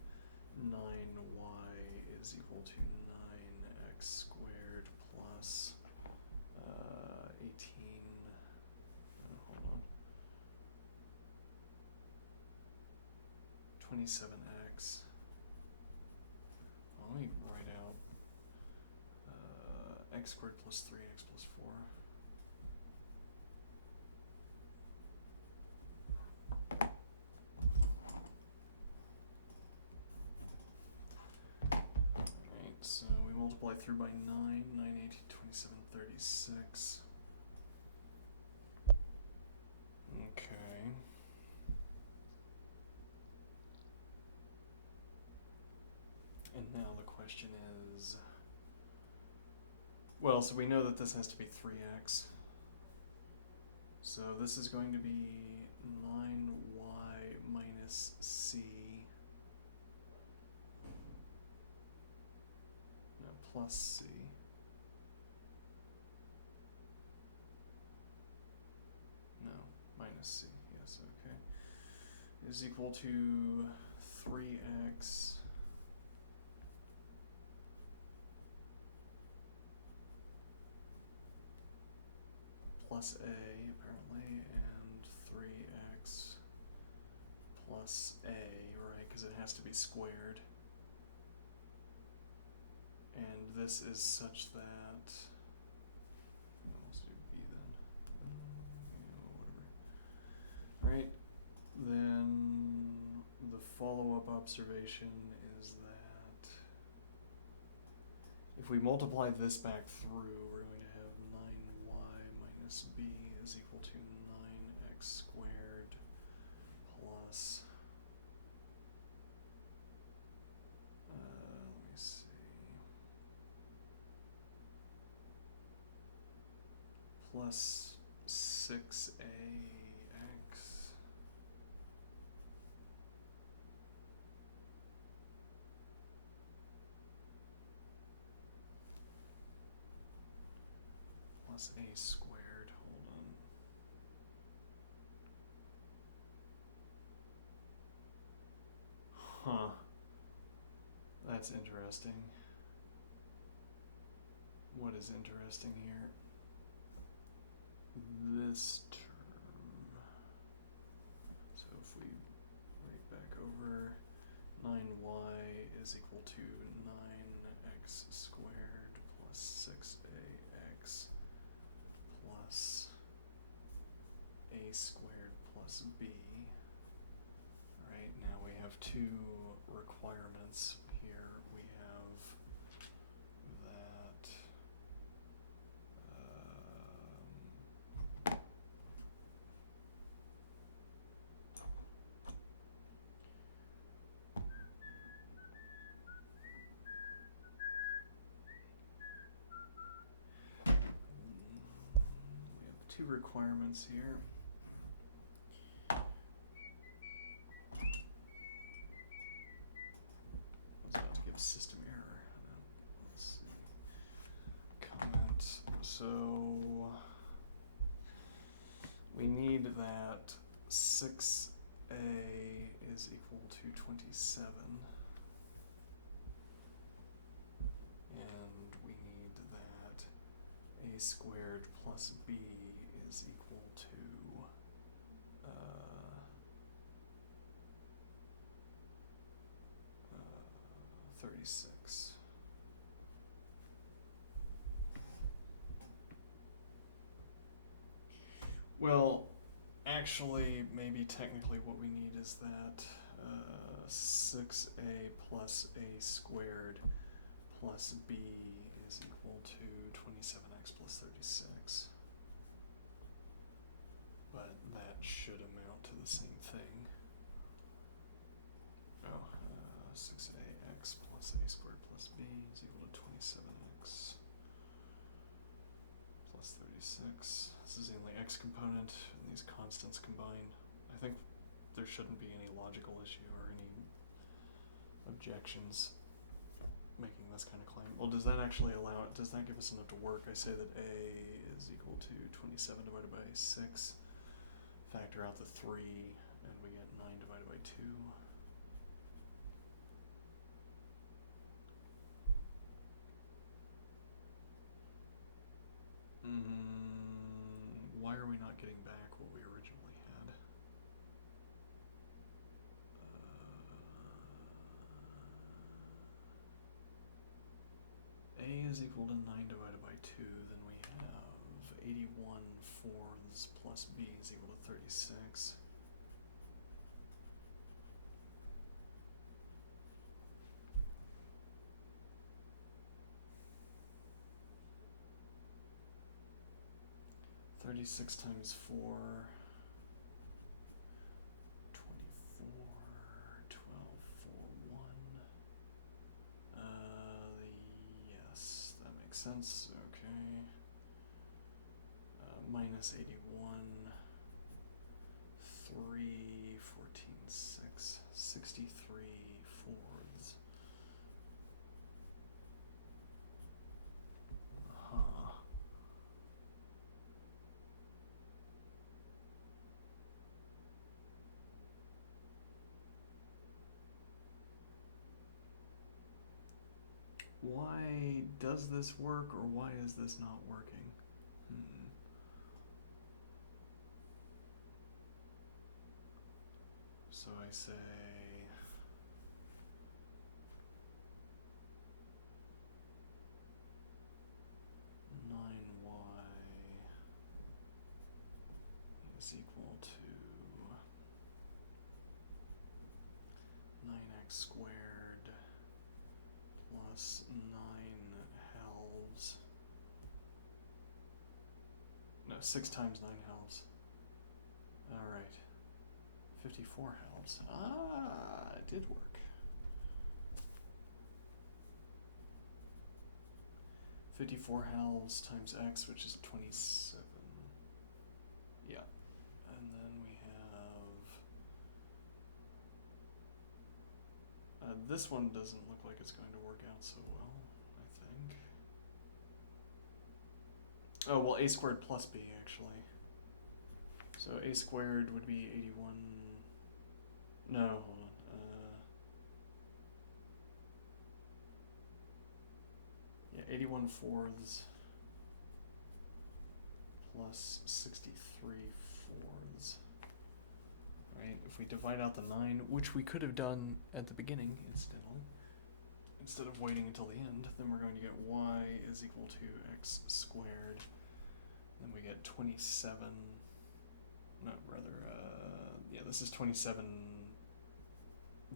9y is equal to 9x squared plus 18, hold on, 27x. Well, let me write out x squared plus 3x plus 4. Alright, so we multiply through by 9, 9, 18, 27, 36. Okay. And now the question is, well, so we know that this has to be 3x. So this is going to be 9y minus c, no, plus c. No, minus c, yes, okay. Is equal to 3x plus a, apparently, and 3x plus a, right, because it has to be squared. And this is such that, let's do b then, whatever. Right, then the follow-up observation is that if we multiply this back through, we're going to have 9y minus b is equal to 9x squared plus, let me see, plus 6ax plus a squared. Hold on. Huh. That's interesting. What is interesting here? This term. So if we write back over, 9y is equal to 9x squared plus 6ax plus a squared plus b. Right, now we have two requirements here. We have that we have two requirements here. I was about to give system error. Let's see. Comment. So we need that 6a is equal to 27. And we need that a squared plus b is equal to 36. Well, actually, maybe technically what we need is that 6a plus a squared plus b is equal to 27x plus 36. But that should amount to the same thing. Oh, 6ax plus a squared plus b is equal to 27x plus 36. This is the only x component, and these constants combine. I think there shouldn't be any logical issue or any objections making this kind of claim. Well, does that actually allow it? Does that give us enough to work? I say that a is equal to 27 divided by 6. Factor out the 3, and we get 9 divided by 2. Why are we not getting back what we originally had? A is equal to 9 divided by 2, then we have 81 fourths plus b is equal to 36. Thirty-six times 4, 24, 12, 4, 1. Yes, that makes sense. Okay. Minus 81, 3, 14, 6, 63 fourths. Huh. Why does this work, or why is this not working? So I say 9y is equal to 9x squared plus 9 halves. No, 6 times 9 halves. Alright. 54 halves. Ah, it did work. 54 halves times x, which is 27. Yeah. And then we have... this one doesn't look like it's going to work out so well, I think. Oh, well, a squared plus b, actually. So a squared would be 81. No, hold on. Yeah, 81 fourths plus 63 fourths. Right, if we divide out the 9, Which we could have done at the beginning, incidentally. instead of waiting until the end, then we're going to get y is equal to x squared. Then we get 27. No, rather, yeah, this is 27.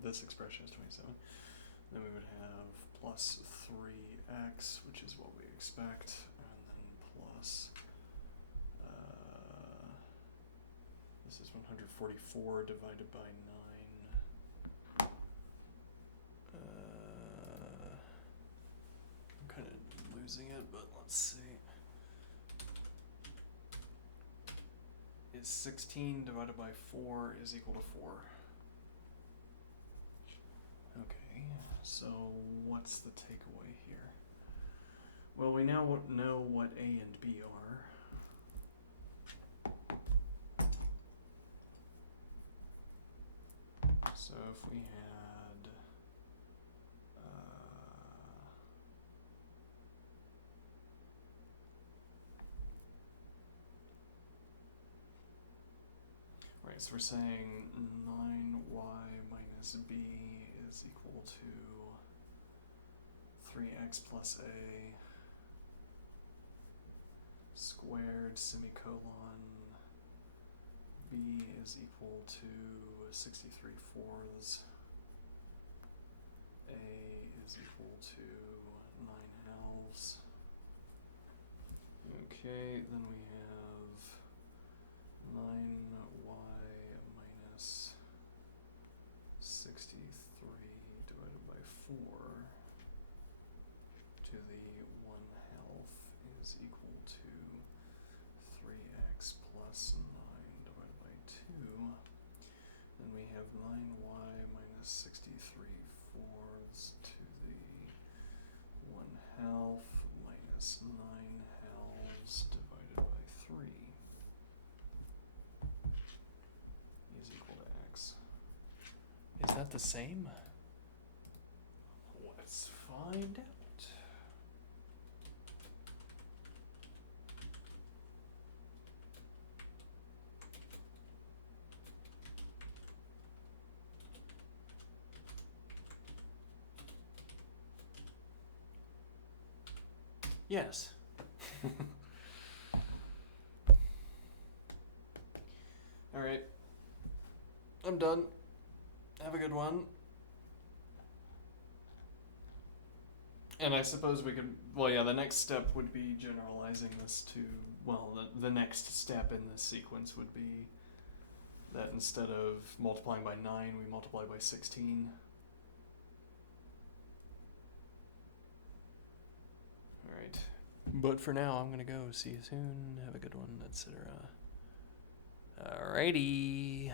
This expression is 27. Then we would have plus 3x, which is what we expect, and then plus, this is 144 divided by 9. I'm kind of losing it, but let's see. Is 16 divided by 4 is equal to 4. Okay, so what's the takeaway here? Well, we now know what A and B are. So if we had, right, so we're saying 9y minus b is equal to 3x plus a squared semicolon b is equal to 63 fourths, a is equal to 9 halves. Okay, then we have 9y minus 63 divided by 4 to the 1 half is equal to 3x plus 9 divided by 2. Then we have 9y minus 63 fourths to the 1 half minus 9 halves divided by 3 is equal to x. Is that the same? Let's find out. Yes. All right. I'm done. Have a good one. And I suppose we could, well, yeah, the next step would be generalizing this to, well, the next step in this sequence would be that instead of multiplying by 9, we multiply by 16. All right. But for now, I'm going to go. See you soon. Have a good one, etc. Alrighty.